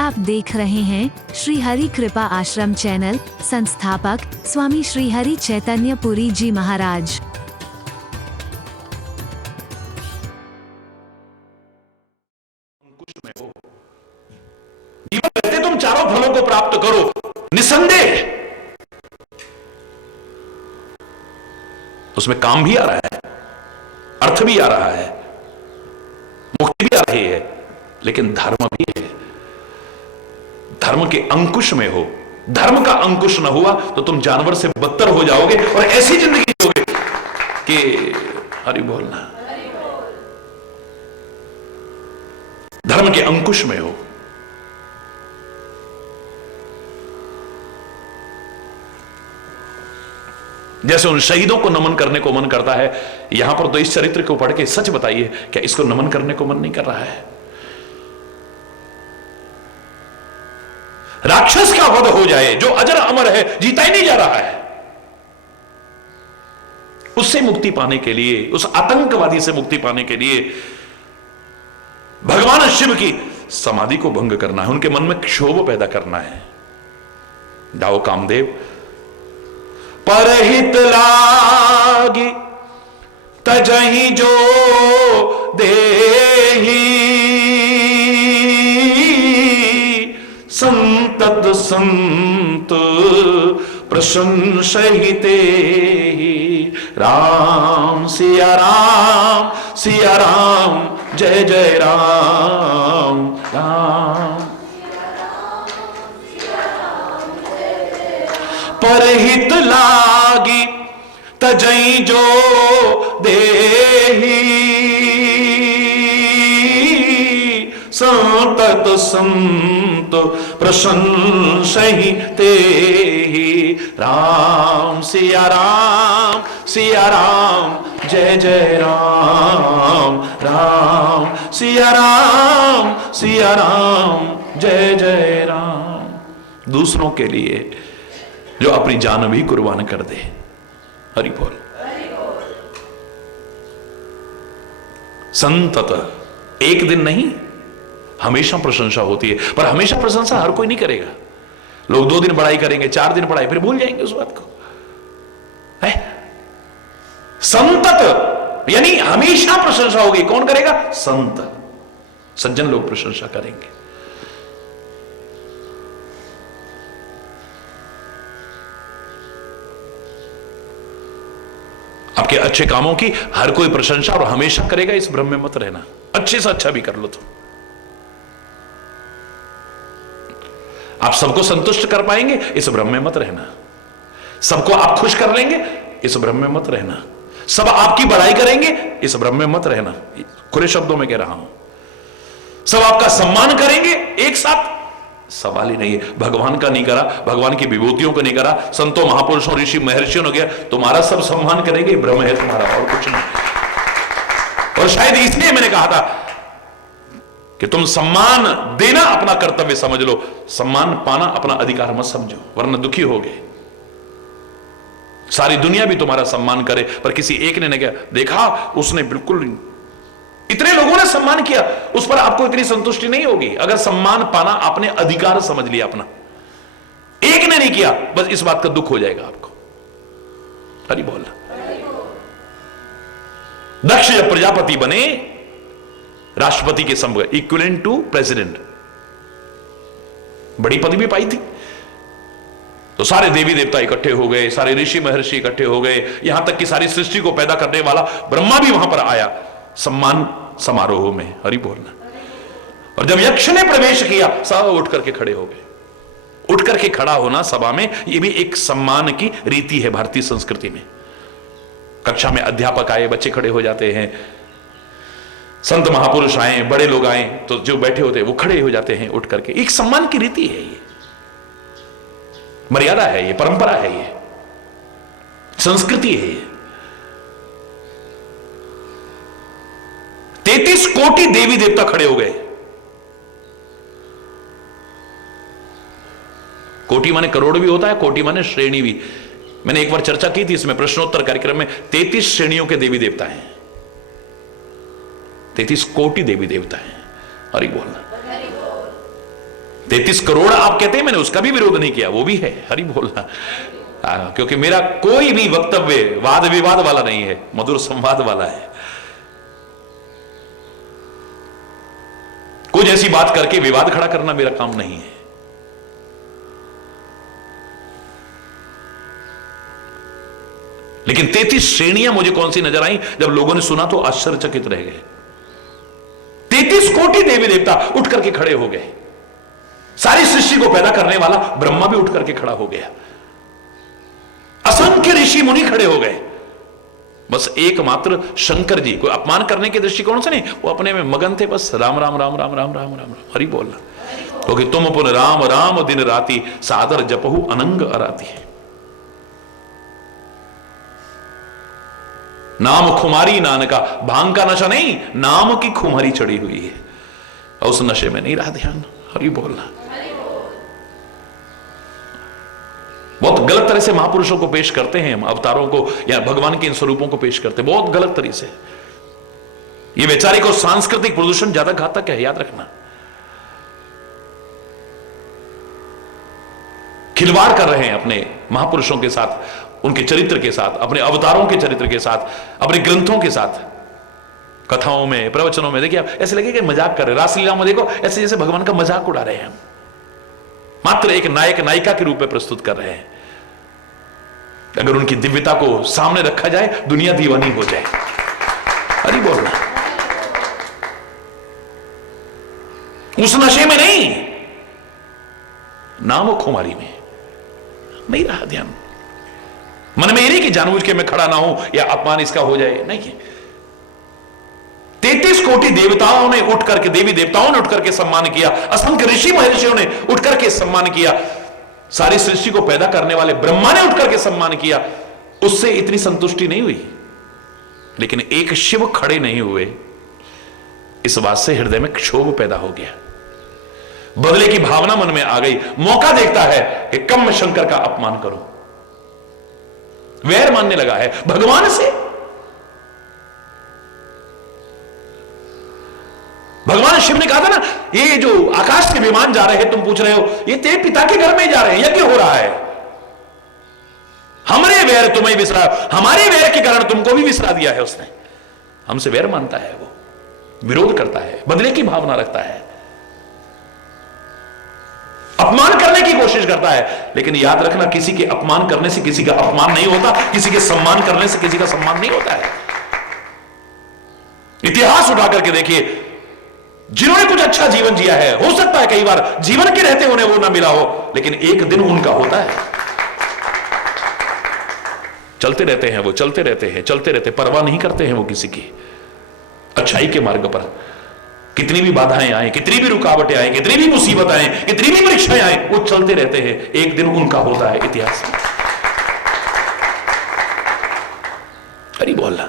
आप देख रहे हैं श्री हरि कृपा आश्रम चैनल। संस्थापक स्वामी श्री हरि चैतन्य पुरी जी महाराज। अंकुश में हो, जीवन रहते तुम चारों फलों को प्राप्त करो निसंदेह। उसमें काम भी आ रहा है, अर्थ भी आ रहा है, मुक्ति भी आ रही है, लेकिन धर्म भी है। धर्म के अंकुश में हो, धर्म का अंकुश न हुआ तो तुम जानवर से बदतर हो जाओगे और ऐसी जिंदगी जियोगे कि हरि बोलना। धर्म के अंकुश में हो। जैसे उन शहीदों को नमन करने को मन करता है, यहां पर तो इस चरित्र को पढ़ के सच बताइए, क्या इसको नमन करने को मन नहीं कर रहा है? राक्षस का वध हो जाए, जो अजर अमर है, जीता ही नहीं जा रहा है, उससे मुक्ति पाने के लिए, उस आतंकवादी से मुक्ति पाने के लिए भगवान शिव की समाधि को भंग करना है, उनके मन में क्षोभ पैदा करना है। जाओ कामदेव, परहित लागी तजहि जो देही, संतत संत प्रशंसहिते। राम सिया राम, सिया राम, जय जय राम राम। परहित लागी तजई जो देही, संतत संत प्रशंसहि तेहि। राम सिया राम, सिया राम, जय जय राम राम। सिया राम, सिया राम, जय जय राम। दूसरों के लिए जो अपनी जान भी कुर्बान कर दे। हरि बोल। संतत, एक दिन नहीं, हमेशा प्रशंसा होती है, पर हमेशा प्रशंसा हर कोई नहीं करेगा। लोग 2 दिन पढ़ाई करेंगे, 4 दिन पढ़ाई, फिर भूल जाएंगे उस बात को। है संतत यानी हमेशा प्रशंसा होगी। कौन करेगा? संत, सज्जन लोग प्रशंसा करेंगे। आपके अच्छे कामों की हर कोई प्रशंसा और हमेशा करेगा, इस भ्रम में मत रहना। अच्छे से अच्छा भी कर लो तो आप सबको संतुष्ट कर पाएंगे, इस भ्रम में मत रहना। सबको आप खुश कर लेंगे, इस भ्रम में मत रहना। सब आपकी बड़ाई करेंगे, इस भ्रम में मत रहना। खुले शब्दों में कह रहा हूं, सब आपका सम्मान करेंगे एक साथ, सवाल ही नहीं है। भगवान का नहीं करा, भगवान की विभूतियों को नहीं करा, संतों महापुरुषों ऋषि महर्षियों ने किया, तुम्हारा सब सम्मान करेंगे, भ्रम है तुम्हारा, और कुछ नहीं। और शायद इसलिए मैंने कहा था कि तुम सम्मान देना अपना कर्तव्य समझ लो, सम्मान पाना अपना अधिकार मत समझो, वरना दुखी होगे। सारी दुनिया भी तुम्हारा सम्मान करे, पर किसी एक ने क्या देखा, उसने बिल्कुल, इतने लोगों ने सम्मान किया, उस पर आपको इतनी संतुष्टि नहीं होगी। अगर सम्मान पाना आपने अधिकार समझ लिया अपना, एक ने नहीं किया, बस इस बात का दुख हो जाएगा आपको। हरि बोल। दक्ष जब प्रजापति बने, राष्ट्रपति के समझ, इक्विवेलेंट टू प्रेसिडेंट, बड़ी पदवी पाई थी, तो सारे देवी देवता इकट्ठे हो गए, सारे ऋषि महर्षि इकट्ठे हो गए, यहां तक कि सारी सृष्टि को पैदा करने वाला ब्रह्मा भी वहां पर आया सम्मान समारोह में। हरि बोलना। और जब यक्ष ने प्रवेश किया, सब उठ करके खड़े हो गए। उठ करके खड़ा होना सभा में, यह भी एक सम्मान की रीति है भारतीय संस्कृति में। कक्षा में अध्यापक आए, बच्चे खड़े हो जाते हैं, संत महापुरुष आए, बड़े लोग आए, तो जो बैठे होते हैं वो खड़े हो जाते हैं उठ करके। एक सम्मान की रीति है, ये मर्यादा है, ये परंपरा है, ये संस्कृति है। ये 33 कोटि देवी देवता खड़े हो गए। कोटि माने करोड़ भी होता है, कोटि माने श्रेणी भी। मैंने एक बार चर्चा की थी इसमें प्रश्नोत्तर कार्यक्रम में। 33 श्रेणियों के देवी देवता हैं, 33 कोटि देवी देवता हैं। हरि बोलना। 33 करोड़ आप कहते हैं, मैंने उसका भी विरोध नहीं किया, वो भी है, हरि बोलना। क्योंकि मेरा कोई भी वक्तव्य वाद विवाद वाला नहीं है, मधुर संवाद वाला है। कुछ ऐसी बात करके विवाद खड़ा करना मेरा काम नहीं है। लेकिन 33 श्रेणियां मुझे कौन सी नजर आई, जब लोगों ने सुना तो आश्चर्यचकित रह गए। 33 कोटि देवी देवता उठ करके खड़े हो गए। सारी सृष्टि को पैदा करने वाला ब्रह्मा भी उठ करके खड़ा हो गया। असंख्य ऋषि मुनि खड़े हो गए। बस एकमात्र शंकर जी को अपमान करने के दृष्टिकोण से नहीं, वो अपने में मगन थे, बस राम राम राम राम राम राम राम हरि बोलना। क्योंकि तुम पुन राम राम दिन राती, सादर जपहु अनंग अराती। नाम खुमारी नानका, भांग का नशा नहीं, नाम की खुमारी चढ़ी हुई है, और उस नशे में नहीं रहा ध्यान। हरि बोलना। बहुत गलत तरह से महापुरुषों को पेश करते हैं हम, अवतारों को या भगवान के इन स्वरूपों को पेश करते हैं बहुत गलत तरीके से। ये वैचारिक और सांस्कृतिक प्रदूषण ज्यादा घातक है, याद रखना। खिलवाड़ कर रहे हैं अपने महापुरुषों के साथ, उनके चरित्र के साथ, अपने अवतारों के चरित्र के साथ, अपने ग्रंथों के साथ, कथाओं में, प्रवचनों में। देखिए आप ऐसे लगे कि मजाक कर रहे हैं, रासलीला में देखो ऐसे जैसे भगवान का मजाक उड़ा रहे हैं हम, मात्र एक नायक नायिका के रूप में प्रस्तुत कर रहे हैं। अगर उनकी दिव्यता को सामने रखा जाए, दुनिया दीवानी हो जाए। अरे बोलना, उस नशे में नहीं, नाम खुमारी में नहीं रहा ध्यान। मन में ये नहीं कि जानबूझ के मैं खड़ा ना हूं या अपमान इसका हो जाए, नहीं। 33 कोटि देवताओं ने उठ करके, देवी देवताओं ने उठ करके सम्मान किया, असंख्य ऋषि महर्षियों ने उठ करके सम्मान किया, सारी सृष्टि को पैदा करने वाले ब्रह्मा ने उठ करके सम्मान किया। उससे इतनी संतुष्टि नहीं हुई, लेकिन एक शिव खड़े नहीं हुए, इस बात से हृदय में क्षोभ पैदा हो गया। बदले की भावना मन में आ गई। मौका देखता है कि कम मैं शंकर का अपमान करूं, वैर मानने लगा है भगवान से। भगवान शिव ने कहा था ना, ये जो आकाश के विमान जा रहे हैं, तुम पूछ रहे हो, ये तेरे पिता के घर में जा रहे हैं, यज्ञ हो रहा है। हमरे वैर तुम्हें विसरा, हमारे वैर के कारण तुमको भी विसरा दिया है उसने। हमसे वैर मानता है, वो विरोध करता है, बदले की भावना रखता है, अपमान करने की कोशिश करता है। लेकिन याद रखना, किसी के अपमान करने से किसी का अपमान नहीं होता, किसी के सम्मान करने से किसी का सम्मान नहीं होता है। इतिहास उठा करके देखिए, जिन्होंने कुछ अच्छा जीवन जिया है, हो सकता है कई बार जीवन के रहते उन्हें वो ना मिला हो, लेकिन एक दिन उनका होता है। चलते रहते हैं वो, चलते रहते हैं, चलते रहते, परवाह नहीं करते हैं वो किसी की। अच्छाई के मार्ग पर कितनी भी बाधाएं आए, कितनी भी रुकावटें आए, कितनी भी मुसीबत आए, कितनी भी परीक्षाएं आए, वो चलते रहते हैं, एक दिन उनका होता है इतिहास में। हरि बोलना।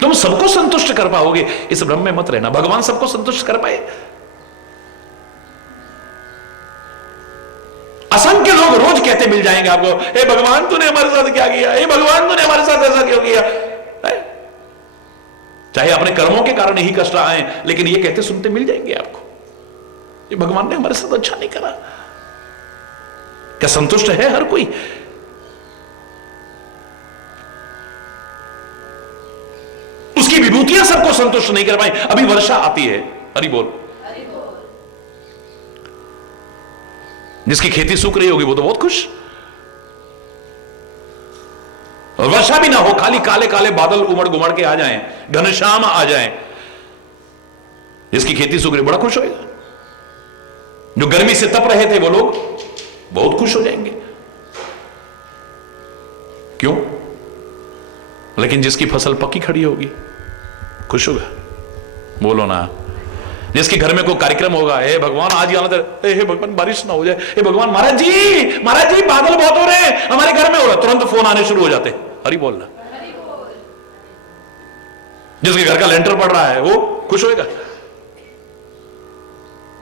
तुम सबको संतुष्ट कर पाओगे, इस भ्रम में मत रहना। भगवान सबको संतुष्ट कर पाए? असंख्य लोग रोज कहते मिल जाएंगे आपको, हे भगवान तूने हमारे साथ क्या किया, हे भगवान तूने हमारे साथ ऐसा क्यों किया। चाहे अपने कर्मों के कारण ही कष्ट आए, लेकिन ये कहते सुनते मिल जाएंगे आपको, ये भगवान ने हमारे साथ अच्छा नहीं करा। क्या संतुष्ट है हर कोई? उसकी विभूतियां सबको संतुष्ट नहीं कर पाई। अभी वर्षा आती है, हरि बोल, जिसकी खेती सूख रही होगी वो तो बहुत खुश, और वर्षा भी ना हो, खाली काले काले बादल उमड़ घुमड़ के आ जाएं, घनश्याम आ जाएं, जिसकी खेती सूख रही बड़ा खुश होएगा। जो गर्मी से तप रहे थे वो लोग बहुत खुश हो जाएंगे। क्यों? लेकिन जिसकी फसल पक्की खड़ी होगी खुश होगा। बोलो ना। जिसके घर में कोई कार्यक्रम होगा, हे भगवान आज ही आना, हे भगवान बारिश ना हो जाए, हे भगवान महाराज जी बादल बहुत हो रहे हैं हमारे घर में, हो रहा, तुरंत फोन आने शुरू हो जाते। हरि बोलना। जिसके घर का लेंटर पड़ रहा है वो खुश होएगा।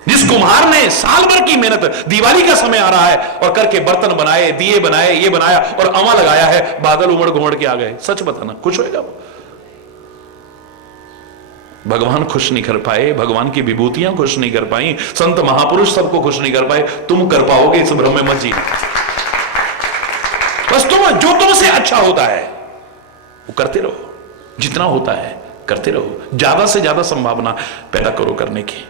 जिस कुम्हार ने साल भर की मेहनत, दिवाली का समय आ रहा है और करके बर्तन बनाए, दिए बनाए, ये बनाया और अमा लगाया है, बादल उमड़ घुमड़ के आ गए, सच बताना खुश होएगा वो? भगवान खुश नहीं कर पाए, भगवान की विभूतियां खुश नहीं कर पाई, संत महापुरुष सबको खुश नहीं कर पाए, तुम कर पाओगे इस भ्रम में मत जीना। बस तुम जो तुमसे अच्छा होता है वो करते रहो, जितना होता है करते रहो, ज्यादा से ज्यादा संभावना पैदा करो करने की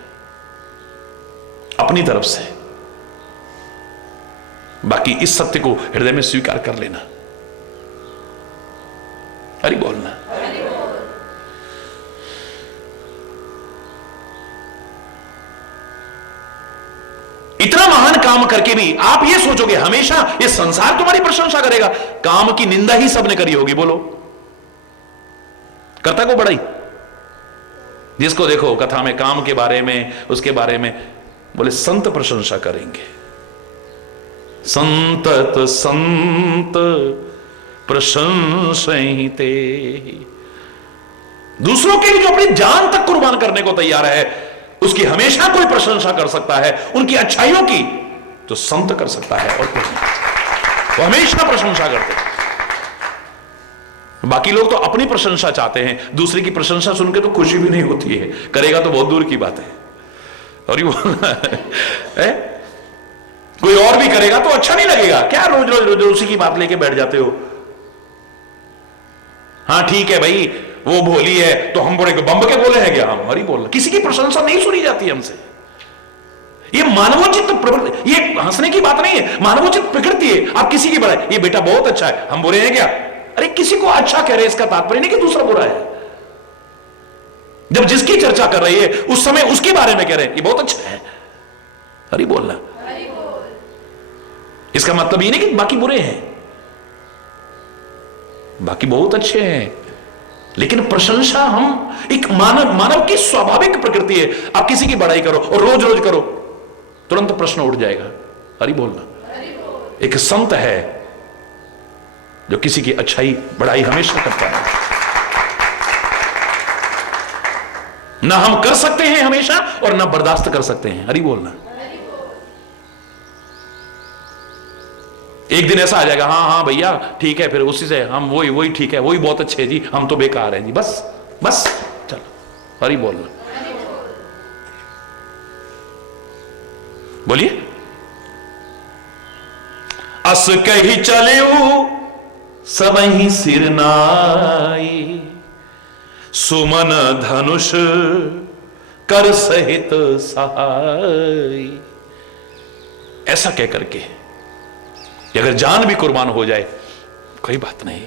अपनी तरफ से। बाकी इस सत्य को हृदय में स्वीकार कर लेना, हरि बोलना। इतना महान काम करके भी आप ये सोचोगे हमेशा ये संसार तुम्हारी प्रशंसा करेगा। काम की निंदा ही सबने करी होगी, बोलो करता को बड़ाई। जिसको देखो कथा में काम के बारे में, उसके बारे में बोले संत प्रशंसा करेंगे, संतत संत प्रशंसते। दूसरों के लिए जो अपनी जान तक कुर्बान करने को तैयार है उसकी हमेशा कोई प्रशंसा कर सकता है, उनकी अच्छाइयों की तो संत कर सकता है और कुछ नहीं। वो हमेशा प्रशंसा करते हैं। बाकी लोग तो अपनी प्रशंसा चाहते हैं, दूसरे की प्रशंसा सुनकर तो खुशी भी नहीं होती है, करेगा तो बहुत दूर की बात है। और ये कोई और भी करेगा तो अच्छा नहीं लगेगा, क्या रोज रोज रोज उसी की बात लेके बैठ जाते हो। हाँ ठीक है भाई वो भोली है तो हम बड़े बंब के बोले हैं क्या, हम हरी बोल। किसी की प्रशंसा नहीं सुनी जाती हमसे। ये मानवोचित प्रवृत्ति, ये हंसने की बात नहीं है, मानवोचित प्रकृति है। आप किसी की बड़ाई, ये बेटा बहुत अच्छा है, हम बुरे हैं क्या? अरे किसी को अच्छा कह रहे इसका तात्पर्य नहीं कि दूसरा बुरा है। जब जिसकी चर्चा कर रही है उस समय उसके बारे में कह रहे हैं ये बहुत अच्छा है, हरी बोलना। इसका मतलब ये नहीं कि बाकी बुरे हैं, बाकी बहुत अच्छे हैं। लेकिन प्रशंसा हम एक मानव की स्वाभाविक प्रकृति है। आप किसी की बड़ाई करो और रोज रोज करो, तुरंत प्रश्न उठ जाएगा, हरि बोलना। एक संत है जो किसी की अच्छाई बड़ाई हमेशा करता है। ना हम कर सकते हैं हमेशा और ना बर्दाश्त कर सकते हैं, हरि बोलना। एक दिन ऐसा आ जाएगा, हाँ हाँ भैया ठीक है, फिर उसी से हम वही ठीक है, वही बहुत अच्छे जी, हम तो बेकार हैं जी, बस बस चलो, हरि बोलना। बोलिए। अस कही चलियो सबहि सिर नाई, सुमन धनुष कर सहित सहाय। ऐसा कह करके अगर जान भी कुर्बान हो जाए कोई बात नहीं,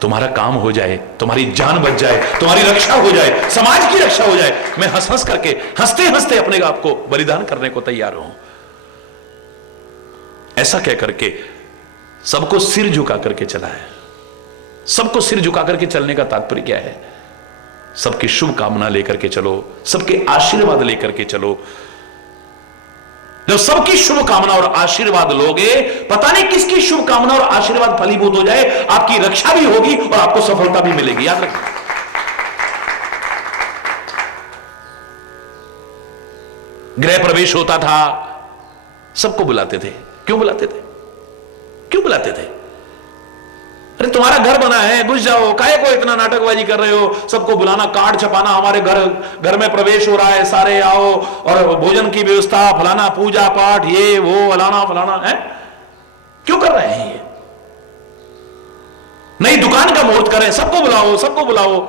तुम्हारा काम हो जाए, तुम्हारी जान बच जाए, तुम्हारी रक्षा हो जाए, समाज की रक्षा हो जाए, मैं हंस हंस करके हंसते हंसते अपने आप को बलिदान करने को तैयार हूं। ऐसा कह करके सबको सिर झुका करके चला है। सबको सिर झुका करके चलने का तात्पर्य क्या है? सबकी शुभ कामना लेकर के चलो, सबके आशीर्वाद लेकर के चलो। जब सबकी शुभ कामना और आशीर्वाद लोगे, पता नहीं किसकी शुभ कामना और आशीर्वाद फलीभूत हो जाए, आपकी रक्षा भी होगी और आपको सफलता भी मिलेगी, याद रखिए। गृह प्रवेश होता था, सबको बुलाते थे। क्यों बुलाते थे? क्यों बुलाते थे? अरे तुम्हारा घर बना है, घुस जाओ, काहे को इतना नाटकबाजी कर रहे हो? सबको बुलाना, कार्ड छपाना, हमारे घर में प्रवेश हो रहा है, सारे आओ, और भोजन की व्यवस्था, फलाना, पूजा पाठ, ये वो फलाना फलाना है। क्यों कर रहे हैं ये? नई दुकान का मुहूर्त करें, सबको बुलाओ, सबको बुलाओ।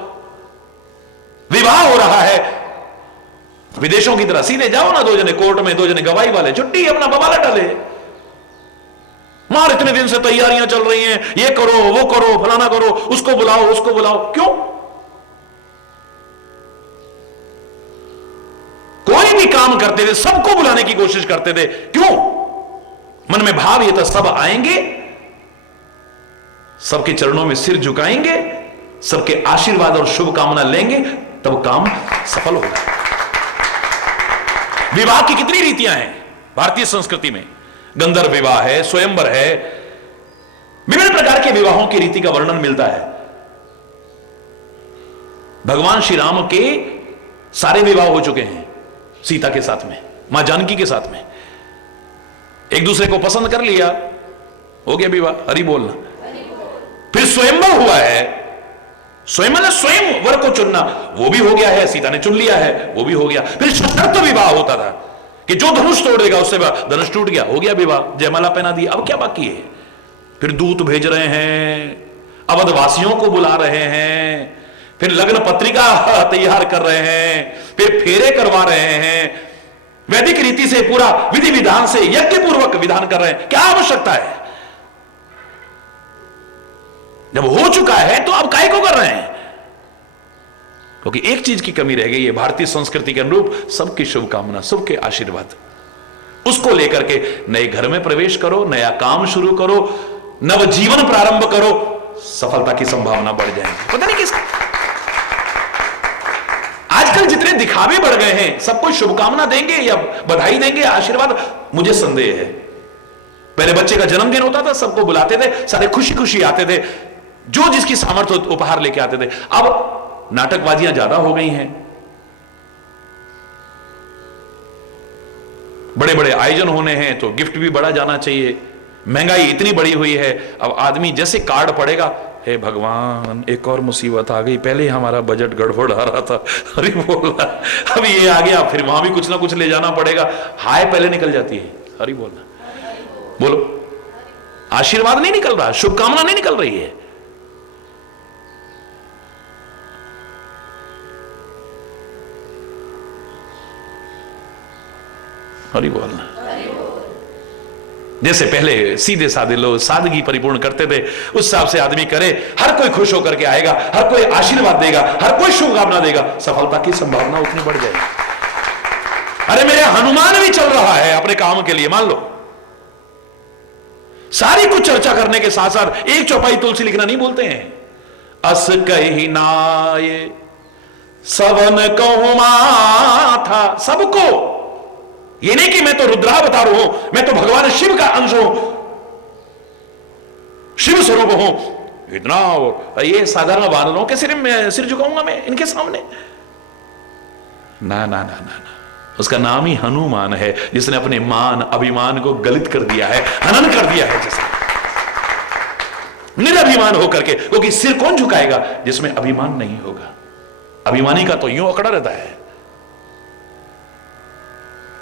विवाह हो रहा है, विदेशों की तरह सीधे जाओ ना, 2 जने कोर्ट में, 2 जने गवाही वाले, छुट्टी, अपना बवाला डाले। मार इतने दिन से तैयारियां चल रही हैं, ये करो, वो करो, फलाना करो, उसको बुलाओ, उसको बुलाओ। क्यों? कोई भी काम करते थे सबको बुलाने की कोशिश करते थे। क्यों? मन में भाव ये था, सब आएंगे, सबके चरणों में सिर झुकाएंगे, सबके आशीर्वाद और शुभकामना लेंगे, तब काम सफल होगा। विवाह की कितनी रीतियां हैं भारतीय संस्कृति में। गंधर्व विवाह है, स्वयंवर है, विभिन्न प्रकार के विवाहों की रीति का वर्णन मिलता है। भगवान श्री राम के सारे विवाह हो चुके हैं, सीता के साथ में, मां जानकी के साथ में, एक दूसरे को पसंद कर लिया, हो गया विवाह, हरि बोलना। फिर स्वयंवर हुआ है, स्वयं मतलब स्वयं वर को चुनना, वो भी हो गया है, सीता ने चुन लिया है, वो भी हो गया। फिर सशर्त विवाह होता था कि जो धनुष तोड़ देगा उससे धनुष टूट गया, हो गया विवाह, जयमाला पहना दी। अब क्या बाकी है? फिर दूत भेज रहे हैं, अवधवासियों को बुला रहे हैं, फिर लग्न पत्रिका तैयार कर रहे हैं, फिर फेरे करवा रहे हैं, वैदिक रीति से पूरा विधि विधान से यज्ञ पूर्वक विधान कर रहे हैं। क्या आवश्यकता है? जब हो चुका है तो अब काहे को कर रहे हैं? क्योंकि एक चीज की कमी रह गई है भारतीय संस्कृति के अनुरूप, सबकी शुभकामना, सबके आशीर्वाद, उसको लेकर के नए घर में प्रवेश करो, नया काम शुरू करो, नव जीवन प्रारंभ करो, सफलता की संभावना बढ़ जाएगी। पता नहीं किस आजकल जितने दिखावे बढ़ गए हैं, सबको शुभकामना देंगे या बधाई देंगे, आशीर्वाद, मुझे संदेह है। पहले बच्चे का जन्मदिन होता था, सबको बुलाते थे, सारे खुशी खुशी आते थे, जो जिसकी सामर्थ्य उपहार लेके आते थे। अब नाटकबाजियां ज्यादा हो गई हैं, बड़े बड़े आयोजन होने हैं तो गिफ्ट भी बढ़ा जाना चाहिए। महंगाई इतनी बढ़ी हुई है, अब आदमी जैसे कार्ड पड़ेगा, हे भगवान एक और मुसीबत आ गई, पहले ही हमारा बजट गड़बड़ आ रहा था, अरे बोलना अब ये आ गया, फिर वहां भी कुछ ना कुछ ले जाना पड़ेगा, हाय पहले निकल जाती है, हरी बोलना, बोलो, आशीर्वाद नहीं निकल रहा, शुभकामना नहीं निकल रही है। हरी बोलना। जैसे पहले सीधे साधे लोग सादगी परिपूर्ण करते थे, उस हिसाब से आदमी करे, हर कोई खुश होकर के आएगा, हर कोई आशीर्वाद देगा, हर कोई शुभकामना देगा, सफलता की संभावना उतनी बढ़ जाएगी। अरे मेरे हनुमान भी चल रहा है अपने काम के लिए, मान लो, सारी कुछ चर्चा करने के साथ साथ एक चौपाई तुलसी लिखना नहीं बोलते हैं। अस कही नाय सवन कहूं माथा, सबको, ये नहीं कि मैं तो रुद्रावतार हूं, मैं तो भगवान शिव का अंश हूं, शिव स्वरूप हूं, इतना ये साधारण वानरों के सिर झुकाऊंगा मैं इनके सामने? ना ना ना ना ना, उसका नाम ही हनुमान है, जिसने अपने मान अभिमान को गलित कर दिया है, हनन कर दिया है, जिसने निरभिमान होकर के। क्योंकि सिर कौन झुकाएगा जिसमें अभिमान नहीं होगा? अभिमानी का तो यूं अकड़ा रहता है,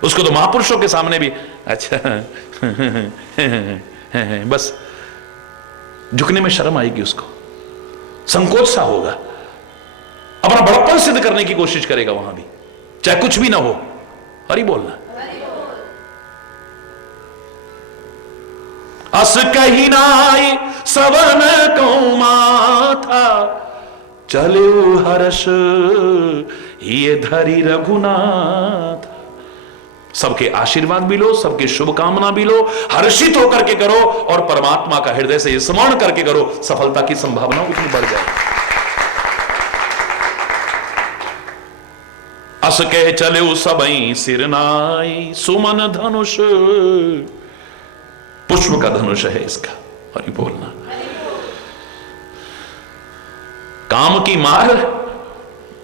उसको तो महापुरुषों के सामने भी अच्छा बस झुकने में शर्म आएगी, उसको संकोच सा होगा, अपना बड़प्पन सिद्ध करने की कोशिश करेगा वहां भी, चाहे कुछ भी ना हो। हरि बोलना। अस कही नाई सवन कहूं माथा, चलो हर्ष ये धरी रघुनाथ। सबके आशीर्वाद भी लो, सबके शुभकामना भी लो, हर्षित होकर के करो और परमात्मा का हृदय से स्मरण करके करो, सफलता की संभावना उतनी बढ़ जाए। अस कह चले सबई सिरनाई, सुमन धनुष, पुष्प का धनुष है इसका। हरि बोलना। काम की मार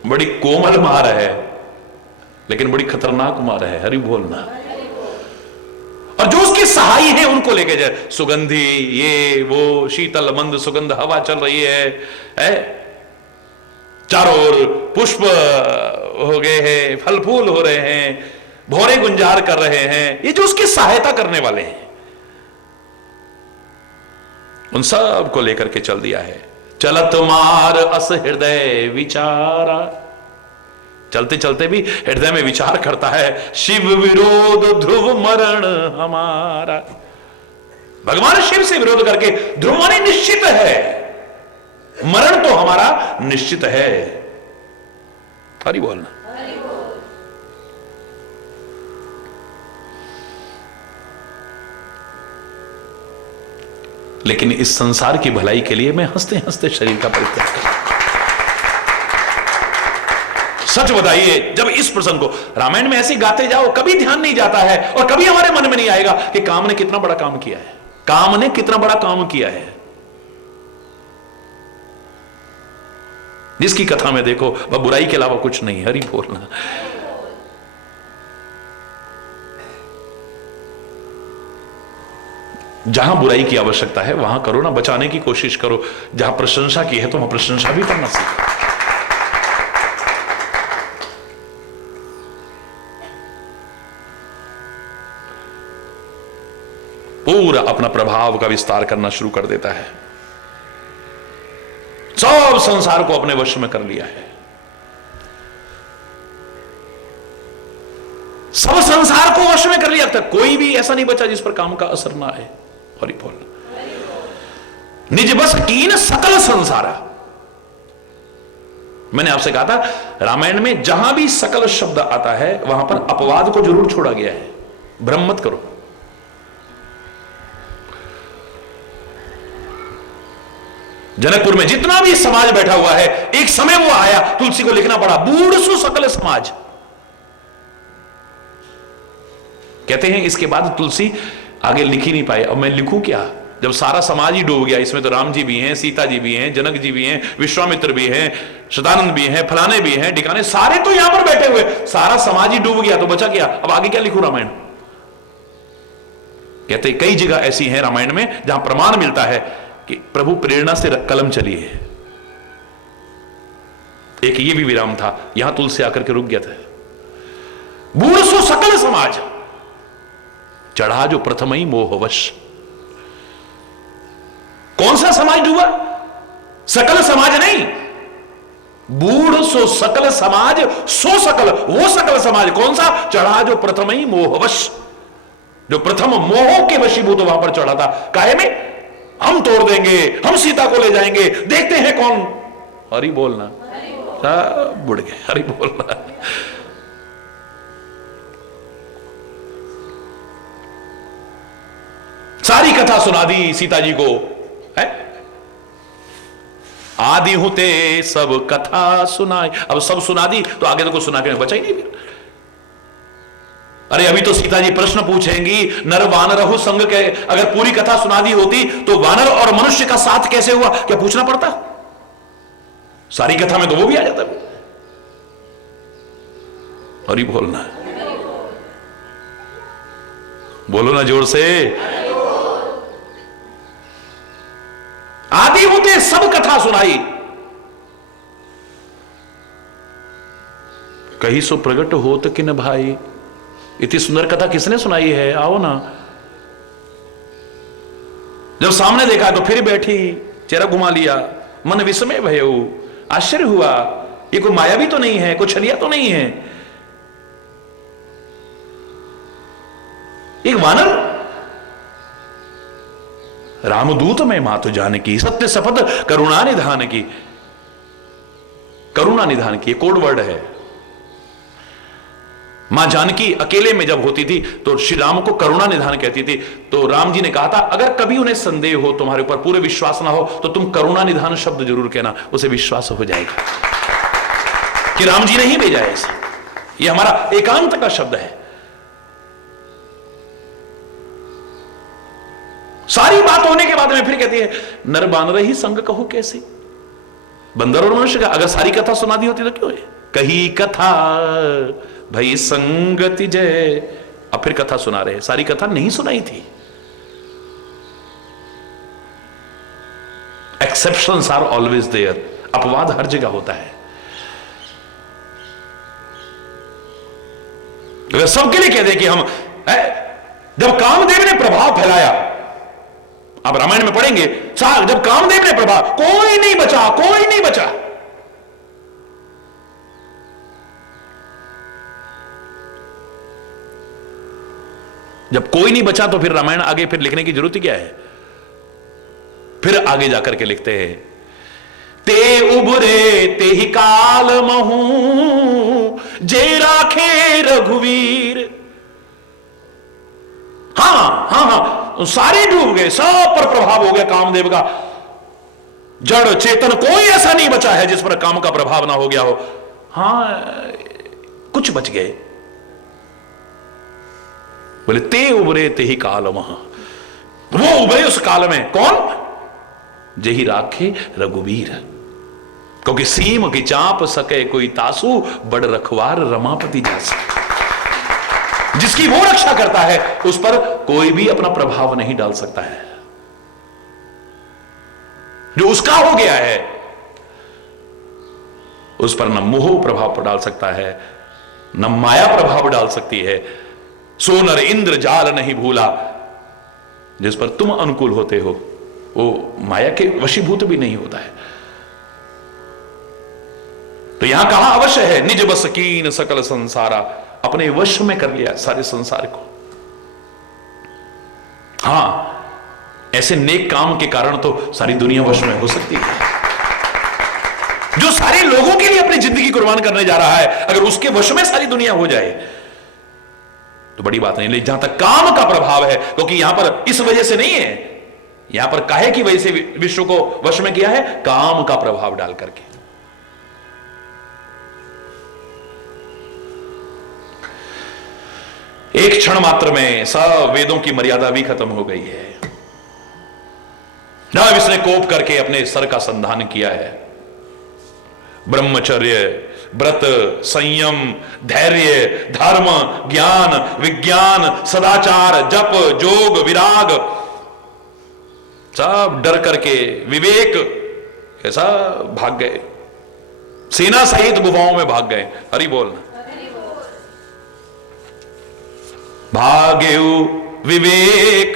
बड़ी कोमल मार है, लेकिन बड़ी खतरनाक मार है। हरि बोलना। और जो उसके सहाय हैं उनको लेके जाए, सुगंधी ये वो शीतल मंद सुगंध हवा चल रही है? चारों ओर पुष्प हो गए हैं, फल फूल हो रहे हैं, भौरे गुंजार कर रहे हैं, ये जो उसकी सहायता करने वाले हैं, उन सब को लेकर के चल दिया है। चलत मार अस हृदय विचारा, चलते चलते भी हृदय में विचार करता है, शिव विरोध ध्रुव मरण हमारा। भगवान शिव से विरोध करके ध्रुव माने निश्चित है, मरण तो हमारा निश्चित है। हरि बोलना। लेकिन इस संसार की भलाई के लिए मैं हंसते हंसते शरीर का परित्याग करूं। सच बताइए, जब इस प्रसंग को रामायण में ऐसे गाते जाओ, कभी ध्यान नहीं जाता है और कभी हमारे मन में नहीं आएगा कि काम ने कितना बड़ा काम किया है, काम ने कितना बड़ा काम किया है। जिसकी कथा में देखो वह बुराई के अलावा कुछ नहीं। हरि बोलना। जहां बुराई की आवश्यकता है वहां करुणा बचाने की कोशिश करो, जहां प्रशंसा की है तो वहां प्रशंसा भी करना सीखो। पूरा अपना प्रभाव का विस्तार करना शुरू कर देता है। सब संसार को अपने वश में कर लिया है, सब संसार को वश में कर लिया तक कोई भी ऐसा नहीं बचा जिस पर काम का असर ना है। हरि बोल। निज बस कीन सकल संसारा। मैंने आपसे कहा था रामायण में जहां भी सकल शब्द आता है वहां पर अपवाद को जरूर छोड़ा गया है। भ्रम मत करो। जनकपुर में जितना भी समाज बैठा हुआ है, एक समय वो आया तुलसी को लिखना पड़ा बूढ़ सु सकल समाज। कहते हैं इसके बाद तुलसी आगे लिख ही नहीं पाए। अब मैं लिखूं क्या जब सारा समाज ही डूब गया। इसमें तो राम जी भी हैं, सीता जी भी हैं, जनक जी भी हैं, विश्वामित्र भी हैं, शतानंद भी हैं, फलाने भी हैं, ढिकाने सारे तो यहां पर बैठे हुए, सारा समाज ही डूब गया तो बचा क्या। अब आगे क्या लिखूं रामायण। कहते कई जगह ऐसी हैं रामायण में जहां प्रमाण मिलता है कि प्रभु प्रेरणा से कलम चली है। एक ये भी विराम था, यहां तुलसी आकर के रुक गया था। बूढ़ सो सकल समाज चढ़ा जो प्रथम ही मोहवश। कौन सा समाज डूबा? सकल समाज नहीं, बूढ़ सो सकल समाज, सो सकल वो सकल समाज कौन सा? चढ़ा जो प्रथम ही मोहवश, जो प्रथम मोह के वशीभूत वहां पर चढ़ा था। काहे में? हम तोड़ देंगे, हम सीता को ले जाएंगे, देखते हैं कौन। हरि बोलना, बुढ़ गए। हरि बोलना। सारी कथा सुना दी सीता जी को है। आदि होते सब कथा सुनाई। अब सब सुना दी तो आगे तो कुछ सुना के बचा ही नहीं। अरे अभी तो सीता जी प्रश्न पूछेंगी नर वानर हो संग के। अगर पूरी कथा सुना दी होती तो वानर और मनुष्य का साथ कैसे हुआ क्या पूछना पड़ता? सारी कथा में तो वो भी आ जाता। हरि बोलना, बोलो ना जोर से। आदि होते सब कथा सुनाई, कहीं सो प्रगट होत किन भाई। इतनी सुंदर कथा किसने सुनाई है? आओ ना। जब सामने देखा तो फिर बैठी, चेहरा घुमा लिया, मन विस्मय भयो, आश्चर्य हुआ। ये कोई माया भी तो नहीं है, कोई छलिया तो नहीं है। एक वानर रामदूत में मातु जानकी, सत्य शपथ करुणा निधान की। करुणा निधान की कोड वर्ड है। मां जानकी अकेले में जब होती थी तो श्री राम को करुणा निधान कहती थी। तो राम जी ने कहा था अगर कभी उन्हें संदेह हो, तुम्हारे ऊपर पूरे विश्वास ना हो, तो तुम करुणा निधान शब्द जरूर कहना, उसे विश्वास हो जाएगा कि राम जी ने ही भेजा है इसे। यह हमारा एकांत का शब्द है। सारी बात होने के बाद में फिर कहती है नर बानर ही संग कहो कैसे। बंदर और मनुष्य का अगर सारी कथा सुना दी होती तो क्यों है? कही कथा भाई संगति जय। अब फिर कथा सुना रहे, सारी कथा नहीं सुनाई थी। Exceptions are always there. अपवाद हर जगह होता है। अगर सबके लिए कह दे कि हम जब कामदेव ने प्रभाव फैलाया, आप रामायण में पढ़ेंगे, जब कामदेव ने प्रभाव, कोई नहीं बचा, कोई नहीं बचा। जब कोई नहीं बचा तो फिर रामायण आगे फिर लिखने की जरूरत ही क्या है? फिर आगे जाकर के लिखते हैं ते उबरे ते ही काल महू जे राखे रघुवीर। हाँ, सारे डूब गए, सब पर प्रभाव हो गया कामदेव का। जड़ चेतन कोई ऐसा नहीं बचा है जिस पर काम का प्रभाव ना हो गया हो। हाँ, कुछ बच गए। बोले ते उबरे ते ही काल महा, वो उबरे उस काल में। कौन? जेही राखे रघुवीर। क्योंकि सीम की चाप सके कोई तासु, बड़ रखवार रमापति जासु। जिसकी वो रक्षा करता है उस पर कोई भी अपना प्रभाव नहीं डाल सकता है। जो उसका हो गया है उस पर न मोह प्रभाव डाल सकता है, न माया प्रभाव डाल सकती है। सो नर इंद्र जाल नहीं भूला, जिस पर तुम अनुकूल होते हो वो माया के वशीभूत भी नहीं होता है। तो यहां कहा अवश्य है निज बस कीन सकल संसारा, अपने वश में कर लिया सारे संसार को। हां, ऐसे नेक काम के कारण तो सारी दुनिया वश में हो सकती है। जो सारे लोगों के लिए अपनी जिंदगी कुर्बान करने जा रहा है, अगर उसके वश में सारी दुनिया हो जाए तो बड़ी बात नहीं। लेकिन जहां तक काम का प्रभाव है, क्योंकि यहां पर इस वजह से नहीं है, यहां पर काहे की वजह से विश्व को वश में किया है, काम का प्रभाव डाल करके। एक क्षण मात्र में सब वेदों की मर्यादा भी खत्म हो गई है। जब इसने कोप करके अपने सर का संधान किया है, ब्रह्मचर्य, व्रत, संयम, धैर्य, धर्म, ज्ञान, विज्ञान, सदाचार, जप, जोग, विराग, सब डर करके विवेक ऐसा भाग गए, सेना सहित गुफाओं में भाग गए। हरि बोलना। भाग्यु विवेक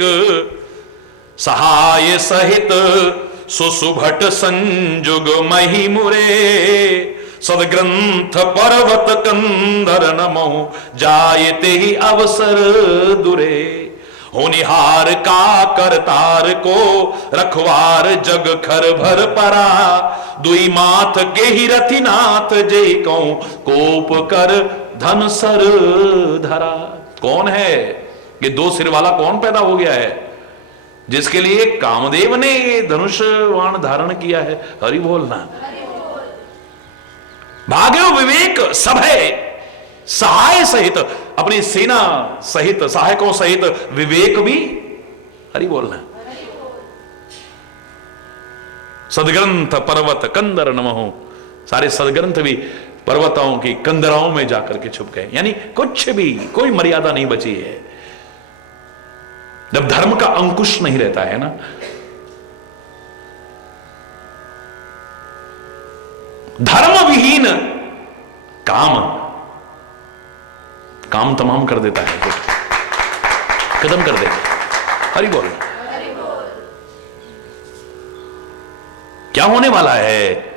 सहाय सहित सुसुभट संजुग मही मुरे, सदग्रंथ पर्वत कंदर नमो जायते ही अवसर दुरे। होनिहार का करतार को रखवार जग खर भर परा, दुई माथ के ही रथिनाथ जे कहूं कोप कर धन सर धरा। कौन है ये दो सिर वाला? कौन पैदा हो गया है जिसके लिए कामदेव ने ये धनुष बाण धारण किया है? हरि बोलना। भाग्यो विवेक सब है, सहाय सहित, अपनी सेना सहित, सहायकों सहित विवेक भी। हरि बोलना। सदग्रंथ पर्वत कंदर नमः, सारे सदग्रंथ भी पर्वतों की कंदराओं में जाकर के छुप गए, यानी कुछ भी कोई मर्यादा नहीं बची है। जब धर्म का अंकुश नहीं रहता है ना, धर्म विहीन काम काम तमाम कर देता है, कुछ खत्म कर देता है। हरि बोल। क्या होने वाला है?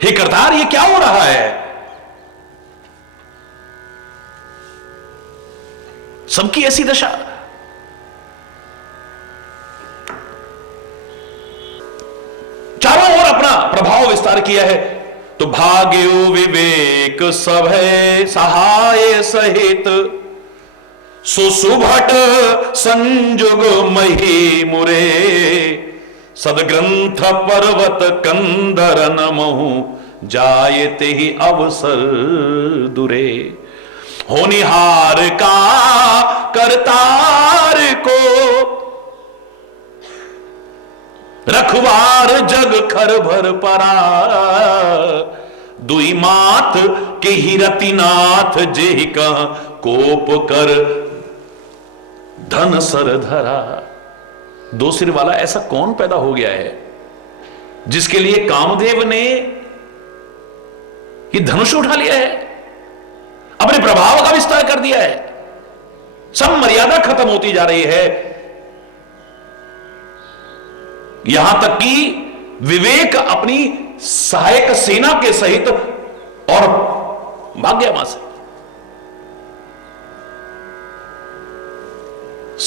हे करतार, ये क्या हो रहा है? सबकी ऐसी दशा। चारों ओर अपना प्रभाव विस्तार किया है। तो भाग्यो विवेक सब है सहाय सहित, सुसुभट संजुग मही मुरे, सदग्रंथ पर्वत कंदर नमहु जायते ही अवसर दुरे। होनिहार का करतार को रखवार जग खर भर परा, दुई मात के ही रतिनाथ जे कह कोप कर धन सर धरा। दो सिर वाला ऐसा कौन पैदा हो गया है जिसके लिए कामदेव ने ये धनुष उठा लिया है, अपने प्रभाव का विस्तार कर दिया है। सब मर्यादा खत्म होती जा रही है, यहां तक कि विवेक अपनी सहायक सेना के सहित और भाग गया वहां से।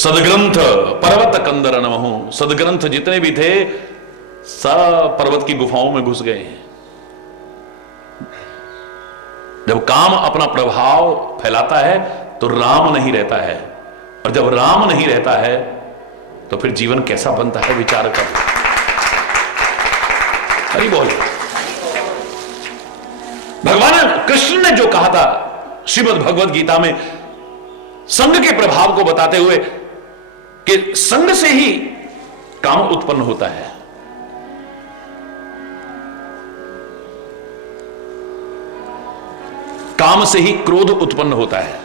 सदग्रंथ पर्वत कंदर नमहु, सदग्रंथ जितने भी थे सब पर्वत की गुफाओं में घुस गए हैं। जब काम अपना प्रभाव फैलाता है तो राम नहीं रहता है, और जब राम नहीं रहता है तो फिर जीवन कैसा बनता है, विचार कर। हरि बोल। भगवान कृष्ण ने जो कहा था श्रीमद् भगवद गीता में, संग के प्रभाव को बताते हुए कि संग से ही काम उत्पन्न होता है। काम से ही क्रोध उत्पन्न होता है,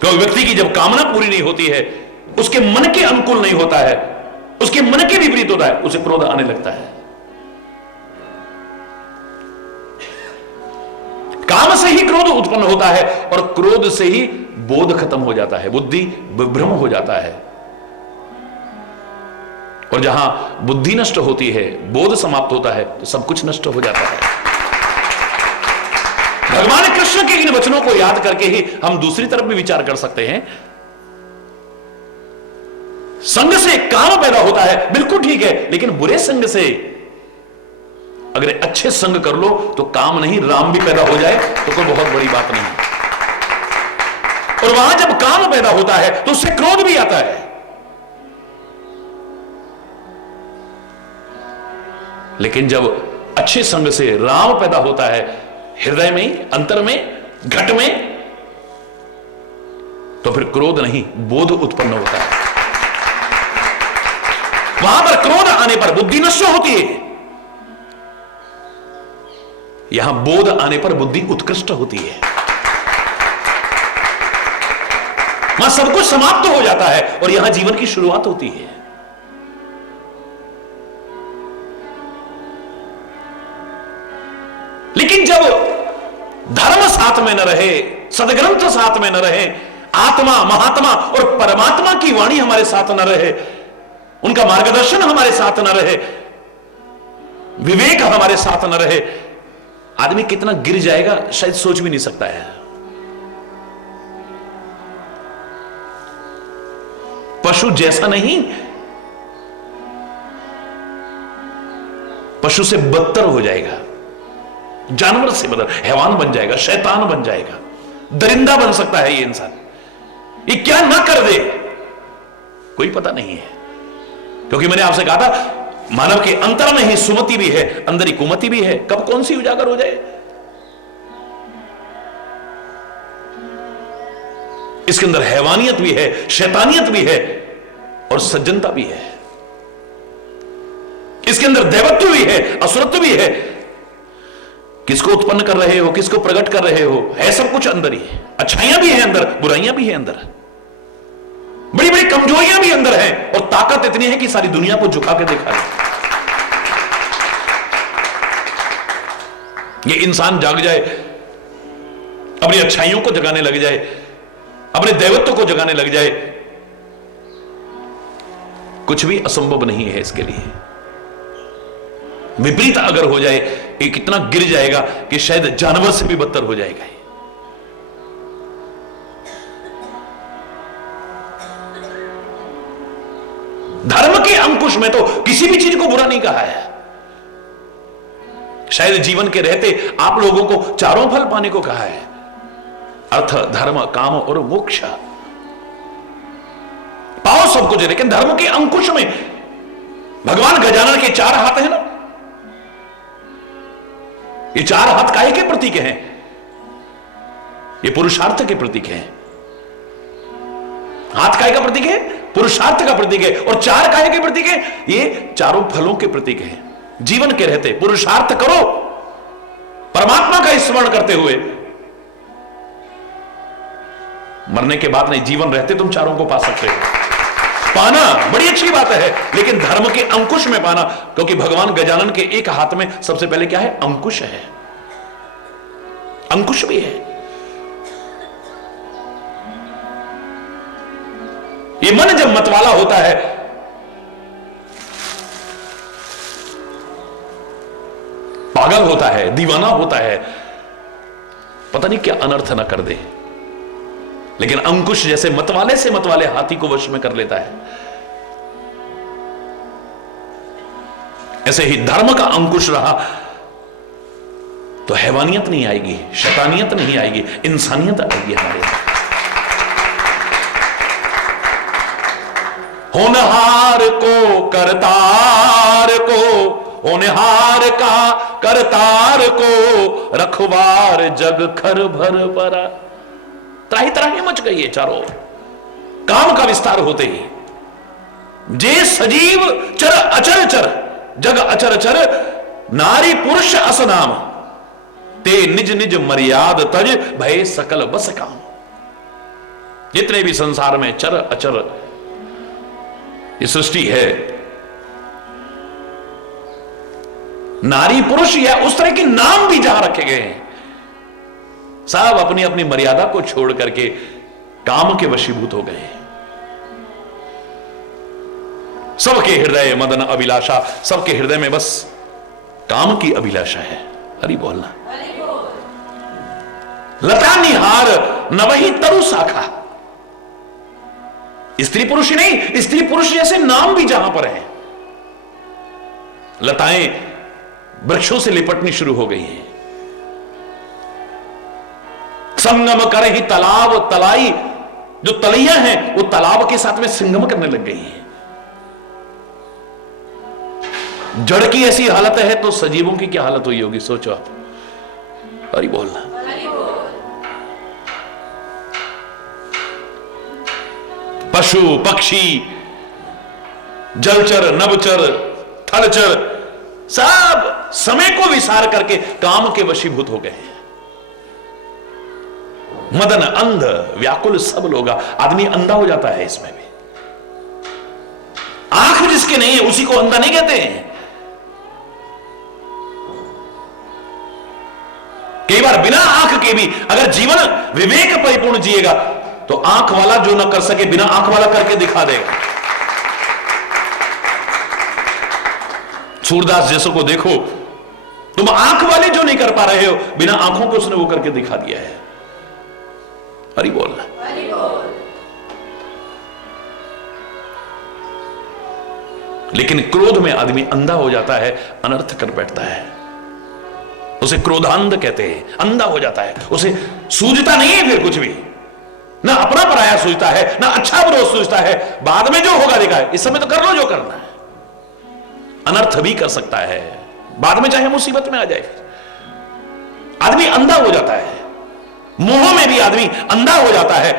क्योंकि व्यक्ति की जब कामना पूरी नहीं होती है, उसके मन के अनुकूल नहीं होता है, उसके मन के विपरीत होता है, उसे क्रोध आने लगता है। काम से ही क्रोध उत्पन्न होता है और क्रोध से ही बोध खत्म हो जाता है, बुद्धि विभ्रम हो जाता है। और जहां बुद्धि नष्ट होती है, बोध समाप्त होता है, तो सब कुछ नष्ट हो जाता है। भगवान कृष्ण के इन वचनों को याद करके ही हम दूसरी तरफ भी विचार कर सकते हैं। संग से काम पैदा होता है, बिल्कुल ठीक है, लेकिन बुरे संग से अगर अच्छे संग कर लो तो काम नहीं, राम भी पैदा हो जाए तो कोई बहुत बड़ी बात नहीं। और वहां जब काम पैदा होता है तो उससे क्रोध भी आता है। लेकिन जब अच्छे संग से राम पैदा होता है, हृदय में, अंतर में, घट में, तो फिर क्रोध नहीं, बोध उत्पन्न होता है। वहां पर क्रोध आने पर बुद्धि नष्ट होती है, यहां बोध आने पर बुद्धि उत्कृष्ट होती है। वहां सब कुछ समाप्त हो जाता है और यहां जीवन की शुरुआत होती है। लेकिन जब धर्म साथ में न रहे, सदग्रंथ साथ में न रहे, आत्मा, महात्मा और परमात्मा की वाणी हमारे साथ न रहे, उनका मार्गदर्शन हमारे साथ न रहे, विवेक हमारे साथ न रहे, आदमी कितना गिर जाएगा शायद सोच भी नहीं सकता है। पशु जैसा नहीं, पशु से बदतर हो जाएगा, जानवर से बदतर, हैवान बन जाएगा, शैतान बन जाएगा, दरिंदा बन सकता है ये इंसान। ये क्या ना कर दे कोई पता नहीं है। क्योंकि मैंने आपसे कहा था मानव के अंतर में ही सुमति भी है, अंदर ही कुमति भी है। कब कौन सी उजागर हो जाए, इसके अंदर हैवानियत भी है, शैतानियत भी है और सज्जनता भी है। इसके अंदर दैवत्व भी है, असुरत्व भी है। किसको उत्पन्न कर रहे हो, किसको प्रकट कर रहे हो, है सब कुछ अंदर ही। अच्छाइयां भी है अंदर, बुराइयां भी है अंदर, बड़ी बड़ी कमजोरियां भी अंदर हैं और ताकत इतनी है कि सारी दुनिया को झुका के दिखा है। ये इंसान जाग जाए, अपनी अच्छाइयों को जगाने लग जाए, अपने दैवत्व को जगाने लग जाए, कुछ भी असंभव नहीं है इसके लिए। विपरीत अगर हो जाए, ये कितना गिर जाएगा कि शायद जानवर से भी बदतर हो जाएगा। धर्म के अंकुश में तो किसी भी चीज को बुरा नहीं कहा है। शायद जीवन के रहते आप लोगों को चारों फल पाने को कहा है, अर्थ, धर्म, काम और मोक्ष। पाओ सब कुछ, लेकिन धर्म के अंकुश में भगवान गजानन के 4 हाथ हैं ना। ये 4 हाथ काहे के प्रतीक हैं? ये पुरुषार्थ के प्रतीक हैं। हाथ काहे का प्रतीक है? पुरुषार्थ का प्रतीक है। और 4 काहे के प्रतीक है? ये चारों फलों के प्रतीक हैं। जीवन के रहते पुरुषार्थ करो, परमात्मा का स्मरण करते हुए। मरने के बाद नहीं, जीवन रहते तुम चारों को पा सकते हो। पाना बड़ी अच्छी बात है, लेकिन धर्म के अंकुश में पाना, क्योंकि भगवान गजानन के एक हाथ में सबसे पहले क्या है? अंकुश है। अंकुश भी है। ये मन जब मतवाला होता है, पागल होता है, दीवाना होता है, पता नहीं क्या अनर्थ ना कर दे, लेकिन अंकुश जैसे मतवाले से मतवाले हाथी को वश में कर लेता है, ऐसे ही धर्म का अंकुश रहा तो हैवानियत नहीं आएगी, शैतानियत नहीं आएगी, इंसानियत आएगी हमारे अंदर। होनहार को करतार को, होनहार का करतार को, रखवार जग खर भर परा। त्राही त्राही मच गई है चारों ओर, काम का विस्तार होते ही। जे सजीव चर अचर चर, जग अचर चर, नारी पुरुष असनाम, ते निज निज मर्याद तज, भय सकल बस काम। जितने भी संसार में चर अचर ये सृष्टि है, नारी पुरुष या उस तरह के नाम भी जहां रखे गए हैं, सब अपनी अपनी मर्यादा को छोड़ करके काम के वशीभूत हो गए। सबके हृदय मदन अभिलाषा, सबके हृदय में बस काम की अभिलाषा है। हरि बोलना। लता निहार नवही तरु शाखा। स्त्री पुरुष ही नहीं, स्त्री पुरुष जैसे नाम भी जहां पर हैं। लताएं वृक्षों से लिपटनी शुरू हो गई हैं। संगम करे ही तालाब तलाई, जो तलैया हैं वो तालाब के साथ में संगम करने लग गई हैं। जड़ की ऐसी हालत है तो सजीवों की क्या हालत हुई होगी, सोचो आप। हरि बोलना। पशु पक्षी जलचर नभचर थलचर सब समय को विसार करके काम के वशीभूत हो गए। मदन अंध व्याकुल सब लोग। आदमी अंधा हो जाता है इसमें भी। आंख जिसके नहीं है उसी को अंधा नहीं कहते हैं। कई बार बिना आंख के भी अगर जीवन विवेक परिपूर्ण जिएगा तो आंख वाला जो न कर सके बिना आंख वाला करके दिखा देगा। सूरदास जैसों को देखो, तुम आंख वाले जो नहीं कर पा रहे हो, बिना आंखों के उसने वो करके दिखा दिया है। हरि बोल। लेकिन क्रोध में आदमी अंधा हो जाता है, अनर्थ कर बैठता है। उसे क्रोधांध कहते हैं। अंधा हो जाता है, उसे सूझता नहीं है फिर कुछ भी, ना अपना पराया सूझता है, ना अच्छा बुरा सूझता है। बाद में जो होगा देखा है, इस समय तो कर लो जो करना है। अनर्थ भी कर सकता है, बाद में चाहे मुसीबत में आ जाए। आदमी अंधा हो जाता है। मोह में भी आदमी अंधा हो जाता है।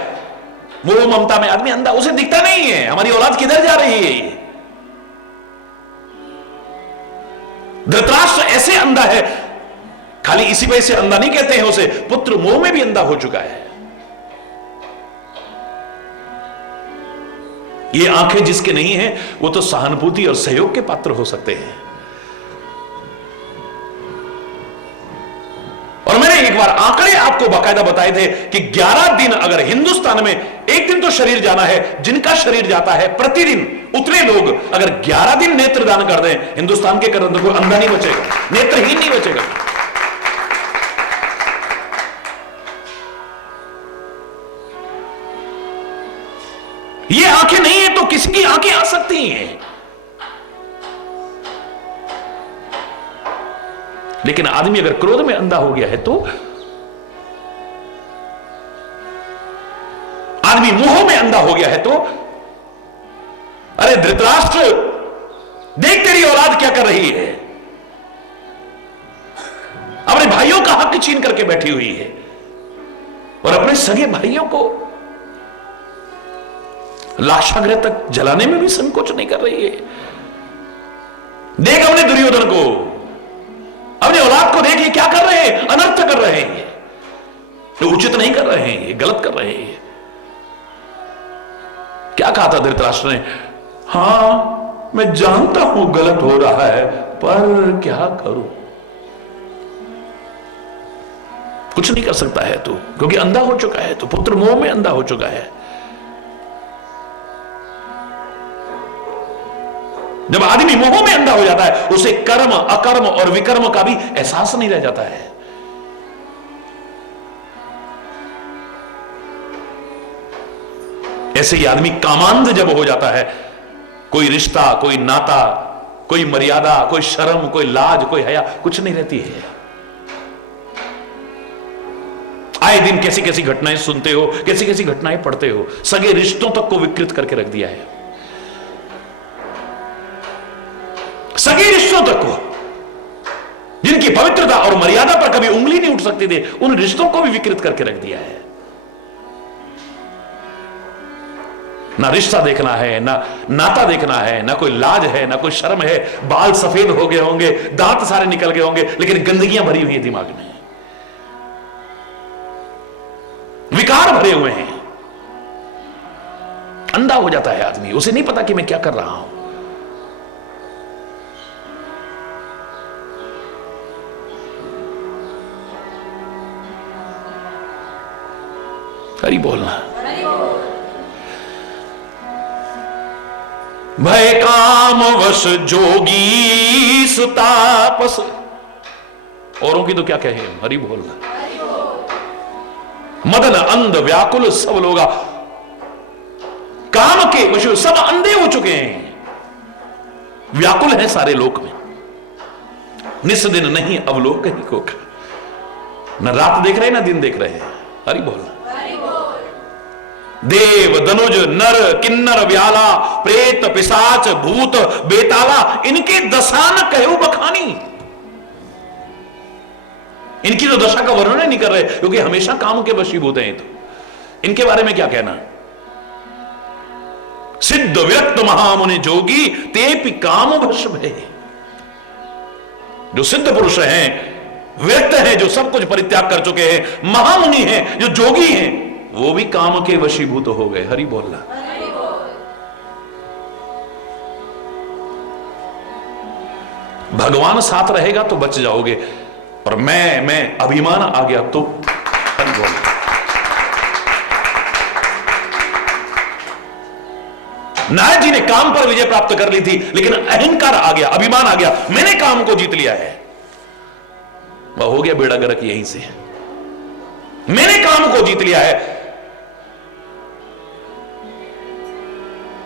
मोह ममता में आदमी अंधा, उसे दिखता नहीं है हमारी औलाद किधर जा रही है। धृतराष्ट्र ऐसे अंधा है, खाली इसी वजह से अंधा नहीं कहते हैं उसे, पुत्र मोह में भी अंधा हो चुका है। ये आंखें जिसके नहीं है वो तो सहानुभूति और सहयोग के पात्र हो सकते हैं। और मैंने एक बार आंकड़े आपको बाकायदा बताए थे कि 11 दिन अगर हिंदुस्तान में, एक दिन तो शरीर जाना है, जिनका शरीर जाता है प्रतिदिन उतने लोग अगर 11 दिन नेत्रदान कर दें, हिंदुस्तान के अंदर कोई अंधा नहीं बचेगा, नेत्रहीन नहीं बचेगा। ये आंखें नहीं है तो किसकी आंखें आ सकती हैं। लेकिन आदमी अगर क्रोध में अंधा हो गया है तो, आदमी मोह में अंधा हो गया है तो, अरे धृतराष्ट्र देख तेरी औलाद क्या कर रही है, अपने भाइयों का हक छीन करके बैठी हुई है और अपने सगे भाइयों को लाक्षागृह तक जलाने में भी संकोच नहीं कर रही है। देख अपने दुर्योधन को, अपने औलाद को देख, ये क्या कर रहे हैं, अनर्थ कर रहे हैं, ये उचित नहीं कर रहे हैं, ये गलत कर रहे हैं। क्या कहा था धृतराष्ट्र ने, हां मैं जानता हूं गलत हो रहा है पर क्या करूं। कुछ नहीं कर सकता है तू, क्योंकि अंधा हो चुका है, तो पुत्र मोह में अंधा हो चुका है। जब आदमी मोह में अंधा हो जाता है उसे कर्म अकर्म और विकर्म का भी एहसास नहीं रह जाता है। ऐसे ही आदमी कामांध जब हो जाता है, कोई रिश्ता, कोई नाता, कोई मर्यादा, कोई शर्म, कोई लाज, कोई हया कुछ नहीं रहती है। आए दिन कैसी कैसी घटनाएं सुनते हो, कैसी कैसी घटनाएं पढ़ते हो। सगे रिश्तों तक को विकृत करके रख दिया है। सगे रिश्तों तक को, जिनकी पवित्रता और मर्यादा पर कभी उंगली नहीं उठ सकती थी, उन रिश्तों को भी विकृत करके रख दिया है। ना रिश्ता देखना है, ना नाता देखना है, ना कोई लाज है, ना कोई शर्म है। बाल सफेद हो गए होंगे, दांत सारे निकल गए होंगे, लेकिन गंदगियां भरी हुई है दिमाग में, विकार भरे हुए हैं। अंधा हो जाता है आदमी, उसे नहीं पता कि मैं क्या कर रहा हूं। हरि बोलना। भय काम वश जोगी सुतापस, औरों की तो क्या कहे, हरि बोलना। मदन अंध व्याकुल सब लोग काम के वश, सब अंधे हो चुके हैं, व्याकुल है सारे लोक में, निस दिन नहीं अवलोक ही को, न रात देख रहे न दिन देख रहे हैं। हरि बोलना। देव दनुज नर किन्नर व्याला प्रेत पिशाच भूत बेताला, इनके दशा न कहू बखानी, इनकी तो दशा का वर्णन नहीं कर रहे, क्योंकि हमेशा काम के वशीभूत हैं। तो इनके बारे में क्या कहना। सिद्ध व्यक्त महामुनि जोगी तेपि काम वश भय, जो सिद्ध पुरुष हैं, व्यक्त हैं, जो सब कुछ परित्याग कर चुके हैं, महामुनि हैं, जो जोगी हैं, वो भी काम के वशीभूत हो गए। हरि बोलना। भगवान साथ रहेगा तो बच जाओगे, और मैं अभिमान आ गया तो हरि बोलना। नारद जी ने काम पर विजय प्राप्त कर ली थी, लेकिन अहंकार आ गया, अभिमान आ गया, मैंने काम को जीत लिया है, वह हो गया बेड़ा गर्क यहीं से। मैंने काम को जीत लिया है।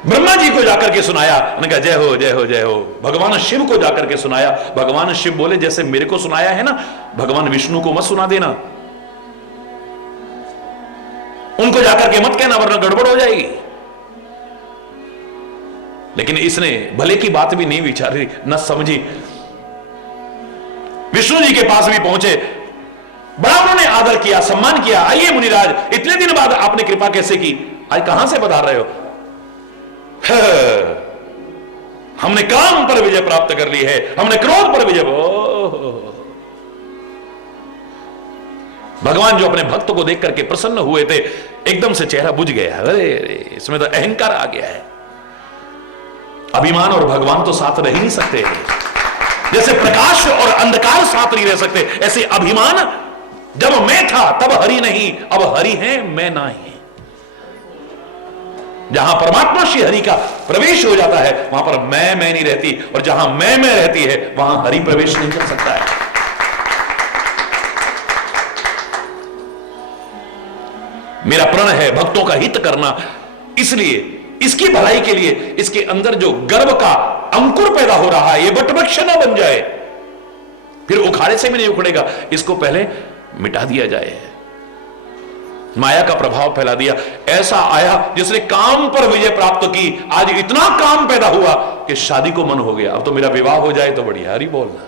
ब्रह्मा जी को जाकर के सुनाया, उन्होंने कहा जय हो जय हो जय हो। भगवान शिव को जाकर के सुनाया, भगवान शिव बोले जैसे मेरे को सुनाया है ना, भगवान विष्णु को मत सुना देना, उनको जाकर के मत कहना वरना गड़बड़ हो जाएगी। लेकिन इसने भले की बात भी नहीं विचारी, न समझी। विष्णु जी के पास भी पहुंचे, बड़ा उन्होंने आदर किया, सम्मान किया। आइए मुनिराज, इतने दिन बाद आपने कृपा कैसे की, आज कहां से बता रहे हो। हमने काम पर विजय प्राप्त कर ली है, हमने क्रोध पर विजय। भगवान जो अपने भक्त को देख करके प्रसन्न हुए थे, एकदम से चेहरा बुझ गया। अरे इसमें तो अहंकार आ गया है। अभिमान और भगवान तो साथ रह ही नहीं सकते। जैसे प्रकाश और अंधकार साथ नहीं रह सकते, ऐसे अभिमान, जब मैं था तब हरि नहीं, अब हरि है मैं नहीं। जहां परमात्मा श्री हरि का प्रवेश हो जाता है, वहां पर मैं नहीं रहती, और जहां मैं रहती है, वहां हरि प्रवेश नहीं कर सकता है। मेरा प्रण है भक्तों का हित करना, इसलिए इसकी भलाई के लिए इसके अंदर जो गर्व का अंकुर पैदा हो रहा है, ये वटवृक्ष न बन जाए, फिर उखाड़े से भी नहीं उखड़ेगा। इसको पहले मिटा दिया जाए। माया का प्रभाव फैला दिया। ऐसा आया जिसने काम पर विजय प्राप्त की, आज इतना काम पैदा हुआ कि शादी को मन हो गया, अब तो मेरा विवाह हो जाए तो बढ़िया। हरि बोलना।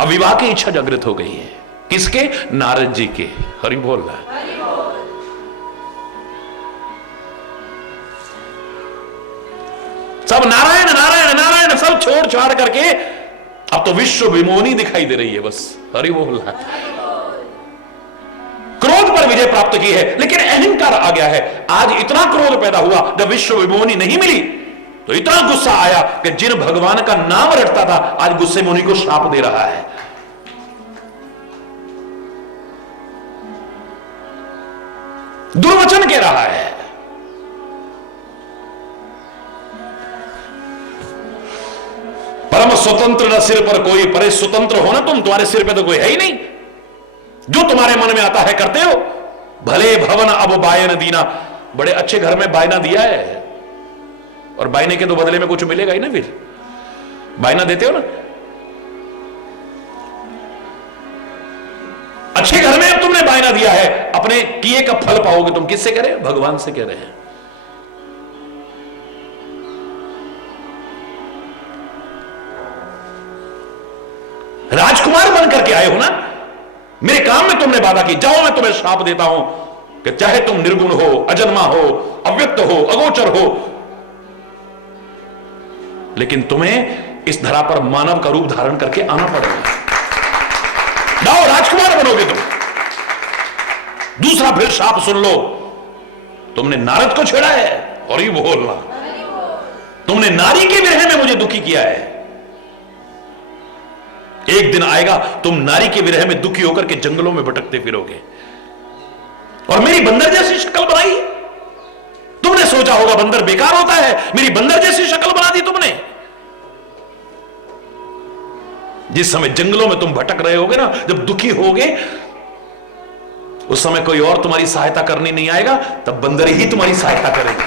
अब विवाह की इच्छा जागृत हो गई है। किसके? नारद जी के। हरि बोलना। सब नारायण नारायण नारायण सब छोड़ छाड़ करके अब तो विश्व विमोनी दिखाई दे रही है बस। हरि बोलना। क्रोध पर विजय प्राप्त की है, लेकिन अहंकार आ गया है। आज इतना क्रोध पैदा हुआ, जब विश्व विमोनी नहीं मिली तो इतना गुस्सा आया कि जिन भगवान का नाम रटता था, आज गुस्से मुनि को श्राप दे रहा है। दुर्वचन कह रहा है। परम स्वतंत्र न सिर पर कोई, परे स्वतंत्र हो ना तुम, तुम्हारे सिर पे तो कोई है ही नहीं। जो तुम्हारे मन में आता है करते हो। भले भवन अब बायन दीना, बड़े अच्छे घर में बायना दिया है, और बायने के तो बदले में कुछ मिलेगा ही ना। फिर बायना देते हो ना। अच्छे घर में अब तुमने बायना दिया है, अपने किए का फल पाओगे तुम। किससे कह रहे? भगवान से कह रहे हैं। राजकुमार बन करके आए हो ना, मेरे काम में तुमने वादा की, जाओ मैं तुम्हें श्राप देता हूं कि चाहे तुम निर्गुण हो, अजन्मा हो, अव्यक्त हो, अगोचर हो, लेकिन तुम्हें इस धरा पर मानव का रूप धारण करके आना पड़ेगा। जाओ राजकुमार बनोगे तुम। दूसरा फिर श्राप सुन लो, तुमने नारद को छेड़ा है। और ही बोलना, तुमने नारी के विरह में मुझे दुखी किया है। एक दिन आएगा तुम नारी के विरह में दुखी होकर के जंगलों में भटकते फिरोगे और मेरी बंदर जैसी शक्ल बनाई। तुमने सोचा होगा बंदर बेकार होता है, मेरी बंदर जैसी शक्ल बना दी तुमने। जिस समय जंगलों में तुम भटक रहे होगे ना, जब दुखी होगे, उस समय कोई और तुम्हारी सहायता करने नहीं आएगा, तब बंदर ही तुम्हारी सहायता करेंगे।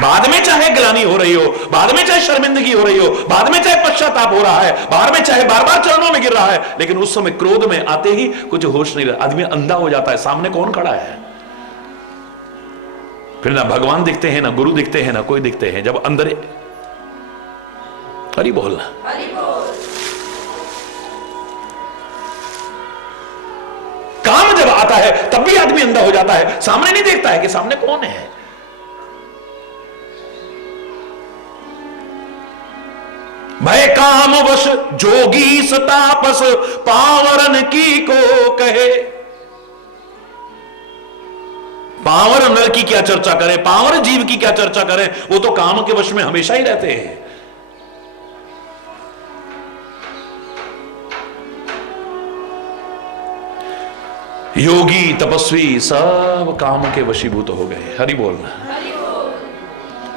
बाद में चाहे ग्लानि हो रही हो, बाद में चाहे शर्मिंदगी हो रही हो, बाद में चाहे पश्चाताप हो रहा है, बाद में चाहे बार बार चरणों में गिर रहा है, लेकिन उस समय क्रोध में आते ही कुछ होश नहीं रहा, आदमी अंधा हो जाता है, सामने कौन खड़ा है। फिर ना भगवान दिखते हैं, ना गुरु दिखते हैं, ना कोई दिखते हैं। जब अंदर हरि बोलना, काम जब आता है तब भी आदमी अंधा हो जाता है, सामने नहीं देखता है कि सामने कौन है। भय काम वश जोगी सतापस पावरन की को कहे। पावर नर की क्या चर्चा करें, पावर जीव की क्या चर्चा करें, वो तो काम के वश में हमेशा ही रहते हैं। योगी तपस्वी सब काम के वशीभूत हो गए। हरि बोलना।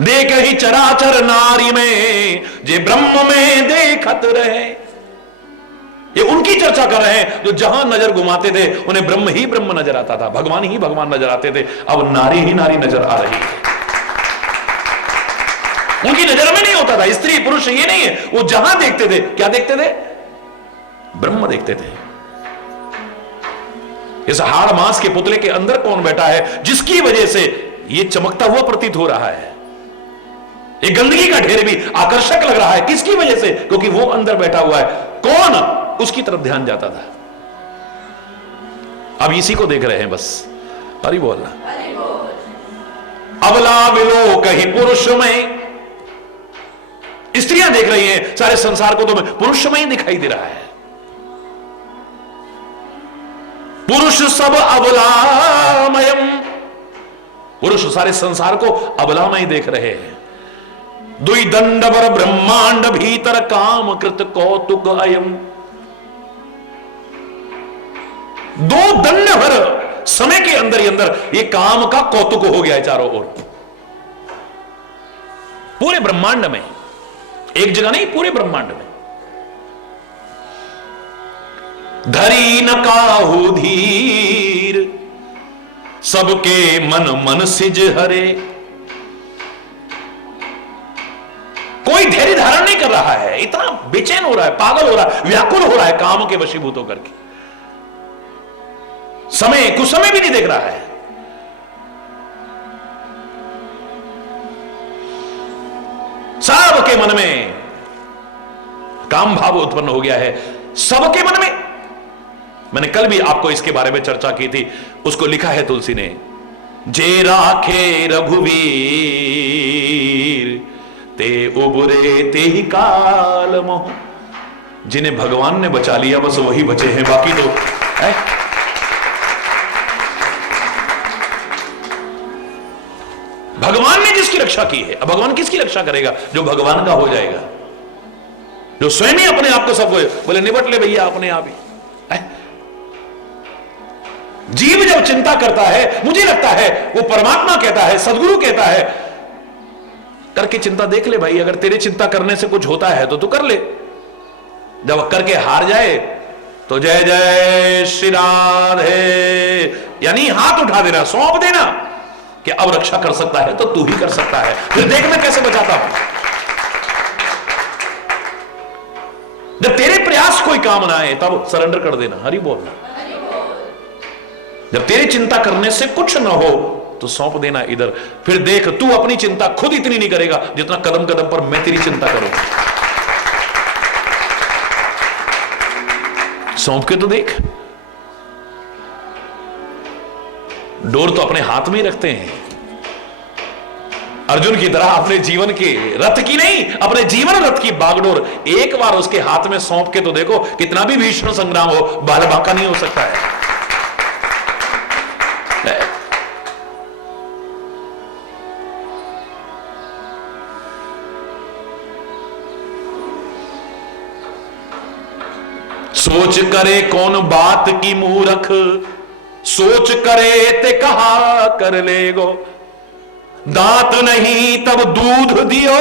देख ही चराचर नारी में जे ब्रह्म में देखत रहे। ये उनकी चर्चा कर रहे हैं जो जहां नजर घुमाते थे उन्हें ब्रह्म ही ब्रह्म नजर आता था, भगवान ही भगवान नजर आते थे। अब नारी ही नारी नजर आ रही है। उनकी नजर में नहीं होता था स्त्री पुरुष, ये नहीं है। वो जहां देखते थे क्या देखते थे? ब्रह्म देखते थे। इस हाड़ मांस के पुतले के अंदर कौन बैठा है जिसकी वजह से ये चमकता हुआ प्रतीत हो रहा है? ये गंदगी का ढेर भी आकर्षक लग रहा है, किसकी वजह से? क्योंकि वो अंदर बैठा हुआ है। कौन? उसकी तरफ ध्यान जाता था। अब इसी को देख रहे हैं बस। हरि बोलना। अबला विलो कहीं पुरुष में, स्त्रियां देख रही हैं सारे संसार को, तो पुरुष में ही दिखाई दे रहा है। पुरुष सब अबलामयम, पुरुष सारे संसार को अबलामय देख रहे हैं। दुई दंड बर ब्रह्मांड भीतर काम कृत कौतुक अयम। दो दंड भर समय के अंदर ही अंदर ये काम का कौतुक हो गया है चारों ओर, पूरे ब्रह्मांड में। एक जगह नहीं, पूरे ब्रह्मांड में। धरी न काहू धीर सबके मन मन सिज हरे। कोई धैर्य धारण नहीं कर रहा है, इतना बेचैन हो रहा है, पागल हो रहा है, व्याकुल हो रहा है काम के वशीभूत होकर के। समय कुछ समय भी नहीं देख रहा है। सबके मन में काम भाव उत्पन्न हो गया है, सबके मन में। मैंने कल भी आपको इसके बारे में चर्चा की थी, उसको लिखा है तुलसी ने। जे राखे रघुवीर ते उबरे ते ही काल मोह। जिन्हें भगवान ने बचा लिया बस वही बचे हैं, बाकी तो है। भगवान ने जिसकी रक्षा की है, अब भगवान किसकी रक्षा करेगा? जो भगवान का हो जाएगा, जो स्वयं ही अपने आप को सब बोले निबट ले भैया अपने आप ही। जीव जब चिंता करता है, मुझे लगता है वो परमात्मा कहता है, सदगुरु कहता है, करके चिंता देख ले भाई। अगर तेरे चिंता करने से कुछ होता है तो तू कर ले। जब करके हार जाए तो जय जय श्री राधे, यानी हाथ उठा देना, सौंप देना कि अब रक्षा कर सकता है तो तू ही कर सकता है, फिर देख मैं कैसे बचाता हूं। जब तेरे प्रयास कोई काम ना आए तब सरेंडर कर देना। हरि बोलना। जब तेरी चिंता करने से कुछ ना हो तो सौंप देना इधर, फिर देख तू अपनी चिंता खुद इतनी नहीं करेगा जितना कदम कदम पर मैं तेरी चिंता करूंगा। सौंप के तो देख। डोर तो अपने हाथ में ही रखते हैं। अर्जुन की तरह अपने जीवन के रथ की नहीं, अपने जीवन रथ की बागडोर एक बार उसके हाथ में सौंप के तो देखो, कितना भी भीषण संग्राम हो बाल बांका नहीं हो सकता है। सोच करे कौन बात की मूरख, सोच करे ते कहा कर लेगो। दांत नहीं तब दूध दियो,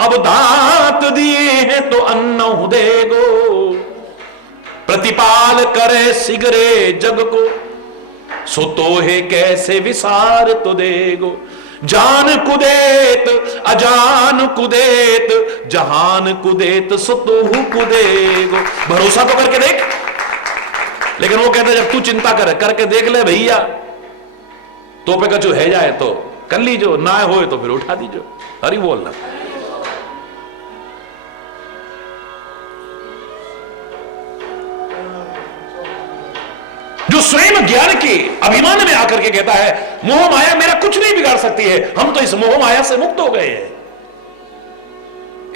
अब दांत दिए हैं तो अन्न देगो। प्रतिपाल करे सिगरे जग को, सो तोहे कैसे विसार तो देगो। जान कुदेत अजान कुदेत, जहान कुदेत सो तोहू कुदेगो। भरोसा तो करके देख। लेकिन वो कहते जब तू चिंता करके देख ले भैया, तो पे कछु है जाए तो कर लीजो, ना होए तो फिर उठा दीजो। हरि बोलना। जो स्वयं ज्ञान के अभिमान में आकर के कहता है मोह माया मेरा कुछ नहीं बिगाड़ सकती है, हम तो इस मोह माया से मुक्त हो गए हैं।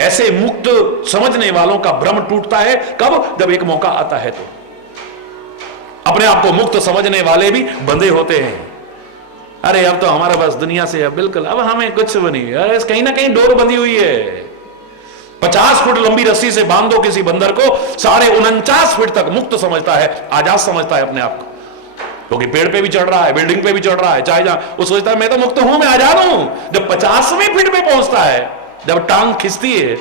ऐसे मुक्त समझने वालों का भ्रम टूटता है कब? जब एक मौका आता है तो। अपने आप को मुक्त समझने वाले भी बंधे होते हैं। अरे अब तो हमारा बस दुनिया से बिल्कुल, अब हमें कुछ भी नहीं। अरे कहीं ना कहीं डोर बंधी हुई है। 50 फुट लंबी रस्सी से बांध दो किसी बंदर को, 49.5 फीट तक मुक्त समझता है, आजाद समझता है अपने आप को। क्योंकि पेड़ पे भी चढ़ रहा है, बिल्डिंग पे भी चढ़ रहा है, चाहे जहां वो सोचता है मैं तो मुक्त हूं, मैं आजाद हूं। जब 50वें फीट पे पहुंचता है, जब टांग खिंचती है,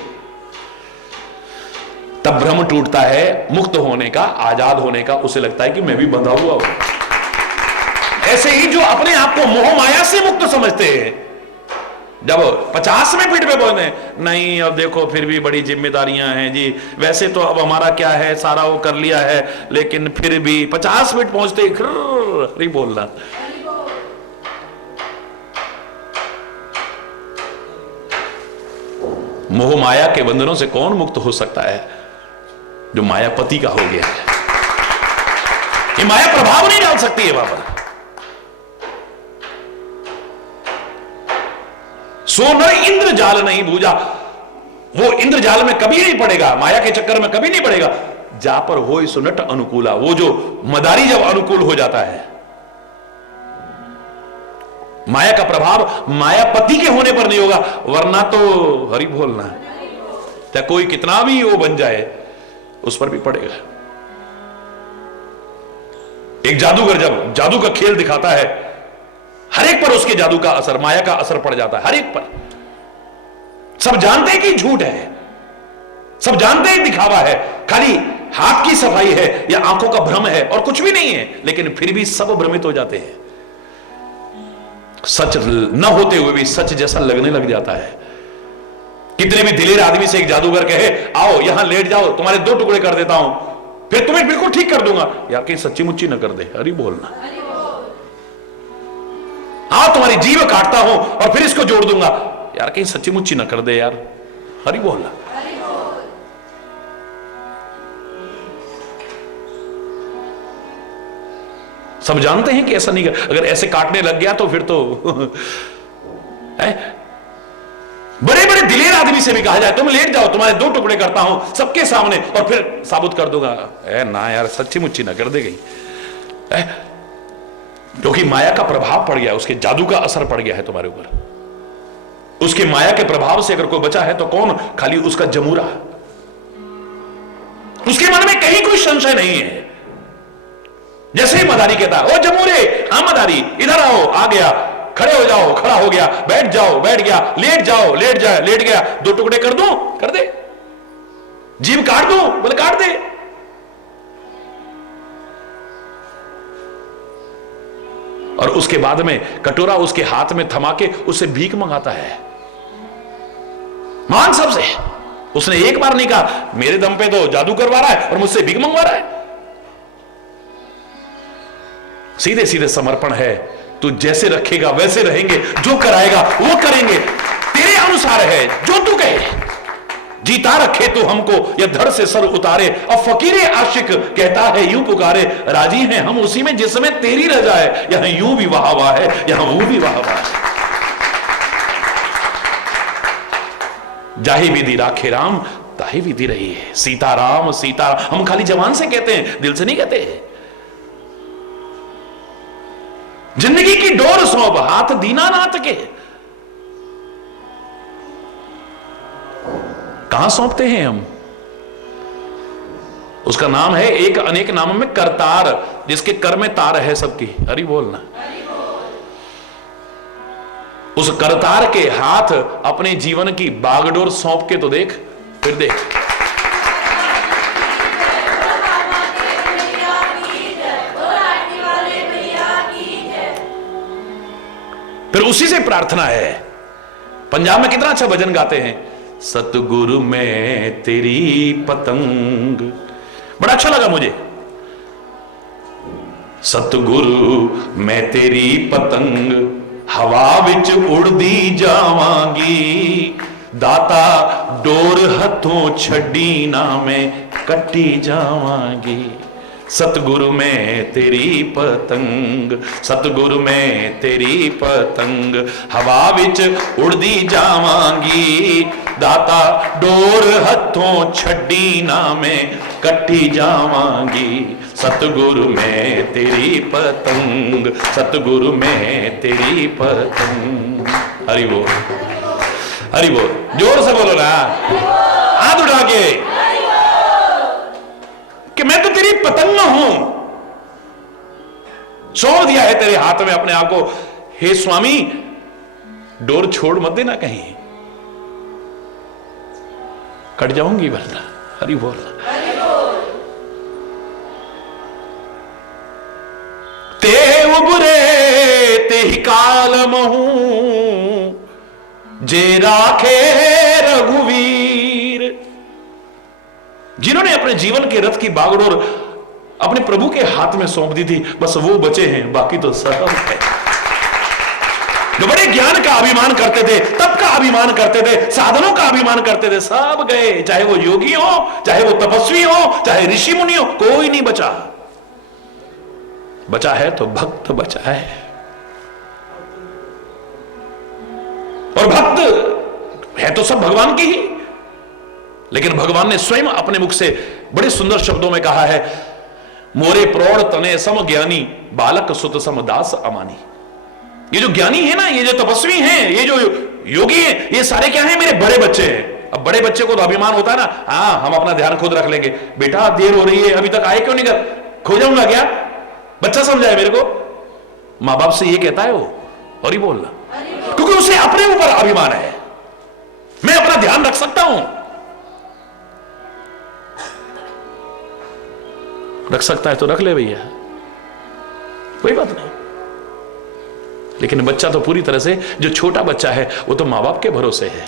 तब भ्रम टूटता है मुक्त होने का, आजाद होने का। उसे लगता है कि मैं भी बंधा हुआ हूं। ऐसे ही जो अपने आप को मोह माया से मुक्त समझते हैं, जब 50वें फीट पे पहुंचे, नहीं अब देखो फिर भी बड़ी जिम्मेदारियां हैं जी, वैसे तो अब हमारा क्या है, सारा वो कर लिया है, लेकिन फिर भी 50 फीट पहुंचते ही बोलना। मोह माया के बंधनों से कौन मुक्त हो सकता है? जो मायापति का हो गया है। ये माया प्रभाव नहीं डाल सकती है बाबा। सो न इंद्र जाल नहीं बूझा, वो इंद्र जाल में कभी नहीं पड़ेगा, माया के चक्कर में कभी नहीं पड़ेगा। जा पर हो सुनट अनुकूला, वो जो मदारी जब अनुकूल हो जाता है, माया का प्रभाव मायापति के होने पर नहीं होगा, वरना तो हरि बोलना है, चाहे कोई कितना भी वो बन जाए उस पर भी पड़ेगा। एक जादूगर जब जादू का खेल दिखाता है, हर एक पर उसके जादू का असर, माया का असर पड़ जाता है, हर एक पर। सब जानते हैं कि झूठ है, सब जानते हैं दिखावा है, खाली हाथ की सफाई है या आंखों का भ्रम है और कुछ भी नहीं है, लेकिन फिर भी सब भ्रमित हो जाते हैं। सच न होते हुए भी सच जैसा लगने लग जाता है। कितने भी दिलेर आदमी से एक जादूगर कहे आओ यहां लेट जाओ, तुम्हारे 2 टुकड़े कर देता हूं, फिर तुम्हें बिल्कुल ठीक कर दूंगा, यार कहीं सच्ची मुच्ची न कर दे, हरि बोलना। हाँ तुम्हारी जीव काटता हूं और फिर इसको जोड़ दूंगा, यार कहीं सच्ची मुच्ची न कर दे यार, हरि बोलना। सब जानते हैं कि ऐसा नहीं कर, अगर ऐसे काटने लग गया तो फिर तो बड़े बड़े दिलेर आदमी से भी कहा जाए तुम लेट जाओ, तुम्हारे 2 टुकड़े करता हूं सबके सामने और फिर साबुत कर दूंगा, ना यार सच्ची मुच्ची ना कर दे गई, क्योंकि माया का प्रभाव पड़ गया, उसके जादू का असर पड़ गया है तुम्हारे ऊपर। उसके माया के प्रभाव से अगर कोई बचा है तो कौन? खाली उसका जमूरा। उसके मन में कहीं कोई संशय नहीं है। जैसे ही मदारी कहता है ओ जमूरे, हाँ मदारी इधर आओ, आ गया, खड़े हो जाओ, खड़ा हो गया, बैठ जाओ, बैठ गया, लेट जाओ, लेट जाए, लेट गया, 2 टुकड़े कर दूं, कर दे, जीभ काट दूं, बोले काट दे। और उसके बाद में कटोरा उसके हाथ में थमा के उससे भीख मंगाता है, मान सबसे। उसने एक बार नहीं कहा मेरे दम पे तो जादू करवा रहा है और मुझसे भीख मंगवा रहा है। सीधे सीधे समर्पण है, तू जैसे रखेगा वैसे रहेंगे, जो कराएगा वो करेंगे, तेरे अनुसार है जो तू कहे। जीता रखे तो हमको या धड़ से सर उतारे, और फकीरे आशिक कहता है यूं पुकारे, राजी हैं हम उसी में जिसमें तेरी रजा है, यहां यूं भी वाह वाह है, यहां वो भी वाह वाह है। जाहि विधि राखे राम ताहि विधि रही है, सीताराम सीताराम हम खाली जबान से कहते हैं, दिल से नहीं कहते हैं। जिंदगी की डोर सौंप हाथ दीनानाथ के, कहां सौंपते हैं हम? उसका नाम है एक अनेक नामों में करतार, जिसके कर में तार है सबकी। हरि बोलना। उस करतार के हाथ अपने जीवन की बागडोर सौंप के तो देख, फिर देख। फिर उसी से प्रार्थना है। पंजाब में कितना अच्छा भजन गाते हैं, सतगुरु में तेरी पतंग, बड़ा अच्छा लगा मुझे। सतगुरु मैं तेरी पतंग हवा विच उड़दी जावांगी, दाता डोर हथों छड़ी ना मैं कट्टी जावांगी। सतगुरु में तेरी पतंग, सतगुरु में तेरी पतंग हवा विच उड़दी जावांगी, दाता डोर हथों छड़ी ना मैं कट्टी जावांगी। सतगुरु में तेरी पतंग, सतगुरु में तेरी पतंग। हरि बोल, हरि बोल, जोर से बोलो ना, हाथ उठा के कि मैं तो तेरी पतंग हूं, सौंप दिया है तेरे हाथ में अपने आप को। हे स्वामी, डोर छोड़ मत देना, कहीं कट जाऊंगी वरना। हरि बोल। ते उबरे ते ही काल महू, जे राखे रघुवीर। जिन्होंने अपने जीवन के रथ की बागडोर अपने प्रभु के हाथ में सौंप दी थी, बस वो बचे हैं, बाकी तो सब है। जो बड़े ज्ञान का अभिमान करते थे, तप का अभिमान करते थे, साधनों का अभिमान करते थे, सब गए। चाहे वो योगी हो, चाहे वो तपस्वी हो, चाहे ऋषि मुनि हो, कोई नहीं बचा। बचा है तो भक्त बचा है। और भक्त है तो सब भगवान की ही, लेकिन भगवान ने स्वयं अपने मुख से बड़े सुंदर शब्दों में कहा है, मोरे प्रौढ़ तने सम ज्ञानी, बालक सुत सम दास अमानी। ये जो ज्ञानी है ना, ये जो तपस्वी हैं, ये जो योगी हैं, ये सारे क्या हैं? मेरे बड़े बच्चे हैं। अब बड़े बच्चे को तो अभिमान होता है ना, हाँ हम अपना ध्यान खुद रख लेंगे। बेटा देर हो रही है, अभी तक आए क्यों नहीं? कर खो जाऊंगा क्या? बच्चा समझाए मेरे को, मां बाप से ये कहता है वो, और ही बोलना, क्योंकि उसे अपने ऊपर अभिमान है। मैं अपना ध्यान रख सकता हूं, रख सकता है तो रख ले भैया, कोई बात नहीं। लेकिन बच्चा तो पूरी तरह से, जो छोटा बच्चा है वो तो मां बाप के भरोसे है।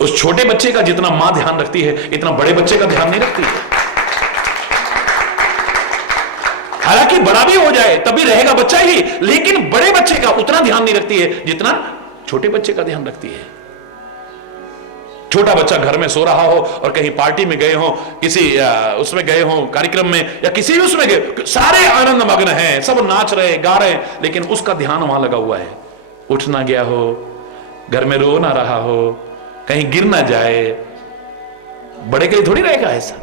उस छोटे बच्चे का जितना मां ध्यान रखती है, इतना बड़े बच्चे का ध्यान नहीं रखती है। हालांकि बड़ा भी हो जाए तभी रहेगा बच्चा ही, लेकिन बड़े बच्चे का उतना ध्यान नहीं रखती है जितना छोटे बच्चे का ध्यान रखती है। छोटा बच्चा घर में सो रहा हो और कहीं पार्टी में गए हो, किसी उसमें गए हो, कार्यक्रम में या किसी भी उसमें गए, सारे आनंद मग्न हैं, सब नाच रहे गा रहे, लेकिन उसका ध्यान वहां लगा हुआ है। उठ ना गया हो, घर में रो ना रहा हो, कहीं गिर ना जाए। बड़े के लिए थोड़ी रहेगा ऐसा।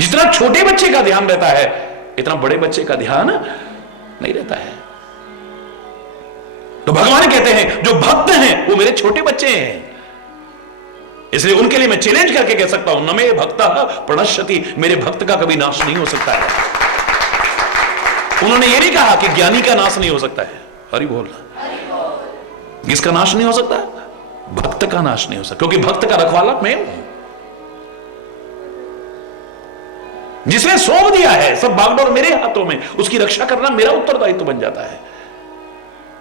जितना छोटे बच्चे का ध्यान रहता है, इतना बड़े बच्चे का ध्यान नहीं रहता है। तो भगवान कहते हैं जो भक्त हैं वो मेरे छोटे बच्चे हैं, इसलिए उनके लिए मैं चैलेंज करके कह सकता हूं, न मे भक्तः प्रणश्यति, मेरे भक्त का कभी नाश नहीं हो सकता है। उन्होंने ये नहीं कहा कि ज्ञानी का नाश नहीं हो सकता है। हरि बोल। किसका नाश नहीं हो सकता? भक्त का नाश नहीं हो सकता, क्योंकि भक्त का रखवाला मैं हूं। जिसने सौंप दिया है सब बागडोर मेरे हाथों में, उसकी रक्षा करना मेरा उत्तरदायित्व बन जाता है।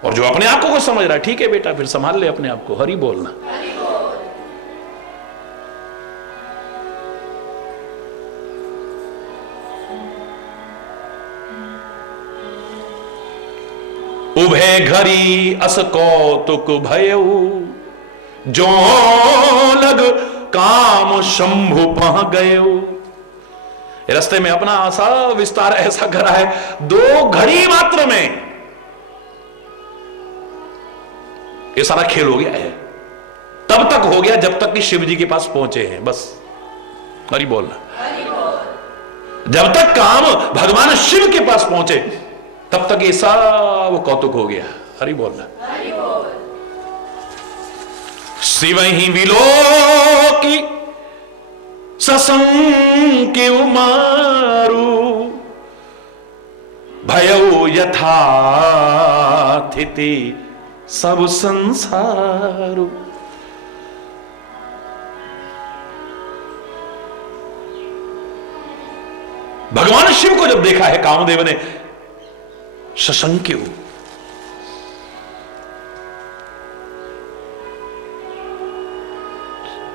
और जो अपने आप को कुछ समझ रहा है, ठीक है बेटा फिर संभाल ले अपने आप को। हरि बोलना। उभे घरी अस कौतुक भयऊ, जो लग काम शंभु पह गयऊ। रास्ते में अपना आशा विस्तार ऐसा करा है, 2 घड़ी मात्र में ये सारा खेल हो गया है। तब तक हो गया जब तक कि शिव जी के पास पहुंचे हैं, बस। हरि बोलना। जब तक काम भगवान शिव के पास पहुंचे तब तक ये सब कौतुक हो गया। हरि बोलना। शिव ही विलोकी ससंके मारू भयो यथा थिति सब संसारू। भगवान शिव को जब देखा है कामदेव ने, सशंक्यु,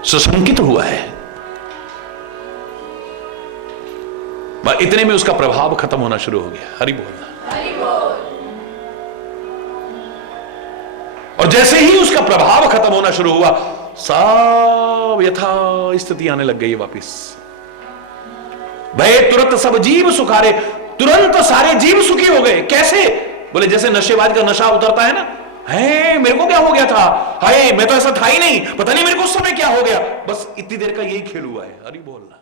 सशंकित हुआ है। इतने में उसका प्रभाव खत्म होना शुरू हो गया। हरि बोलना। और जैसे ही उसका प्रभाव खत्म होना शुरू हुआ, सब यथा स्थिति आने लग गई वापिस। भय तुरंत सब जीव सुखारे, तुरंत सारे जीव सुखी हो गए। कैसे? बोले जैसे नशेबाज का नशा उतरता है ना, है मेरे को क्या हो गया था, हाय मैं तो ऐसा था ही नहीं, पता नहीं मेरे को उस समय क्या हो गया। बस इतनी देर का यही खेल हुआ है। हरि बोलना।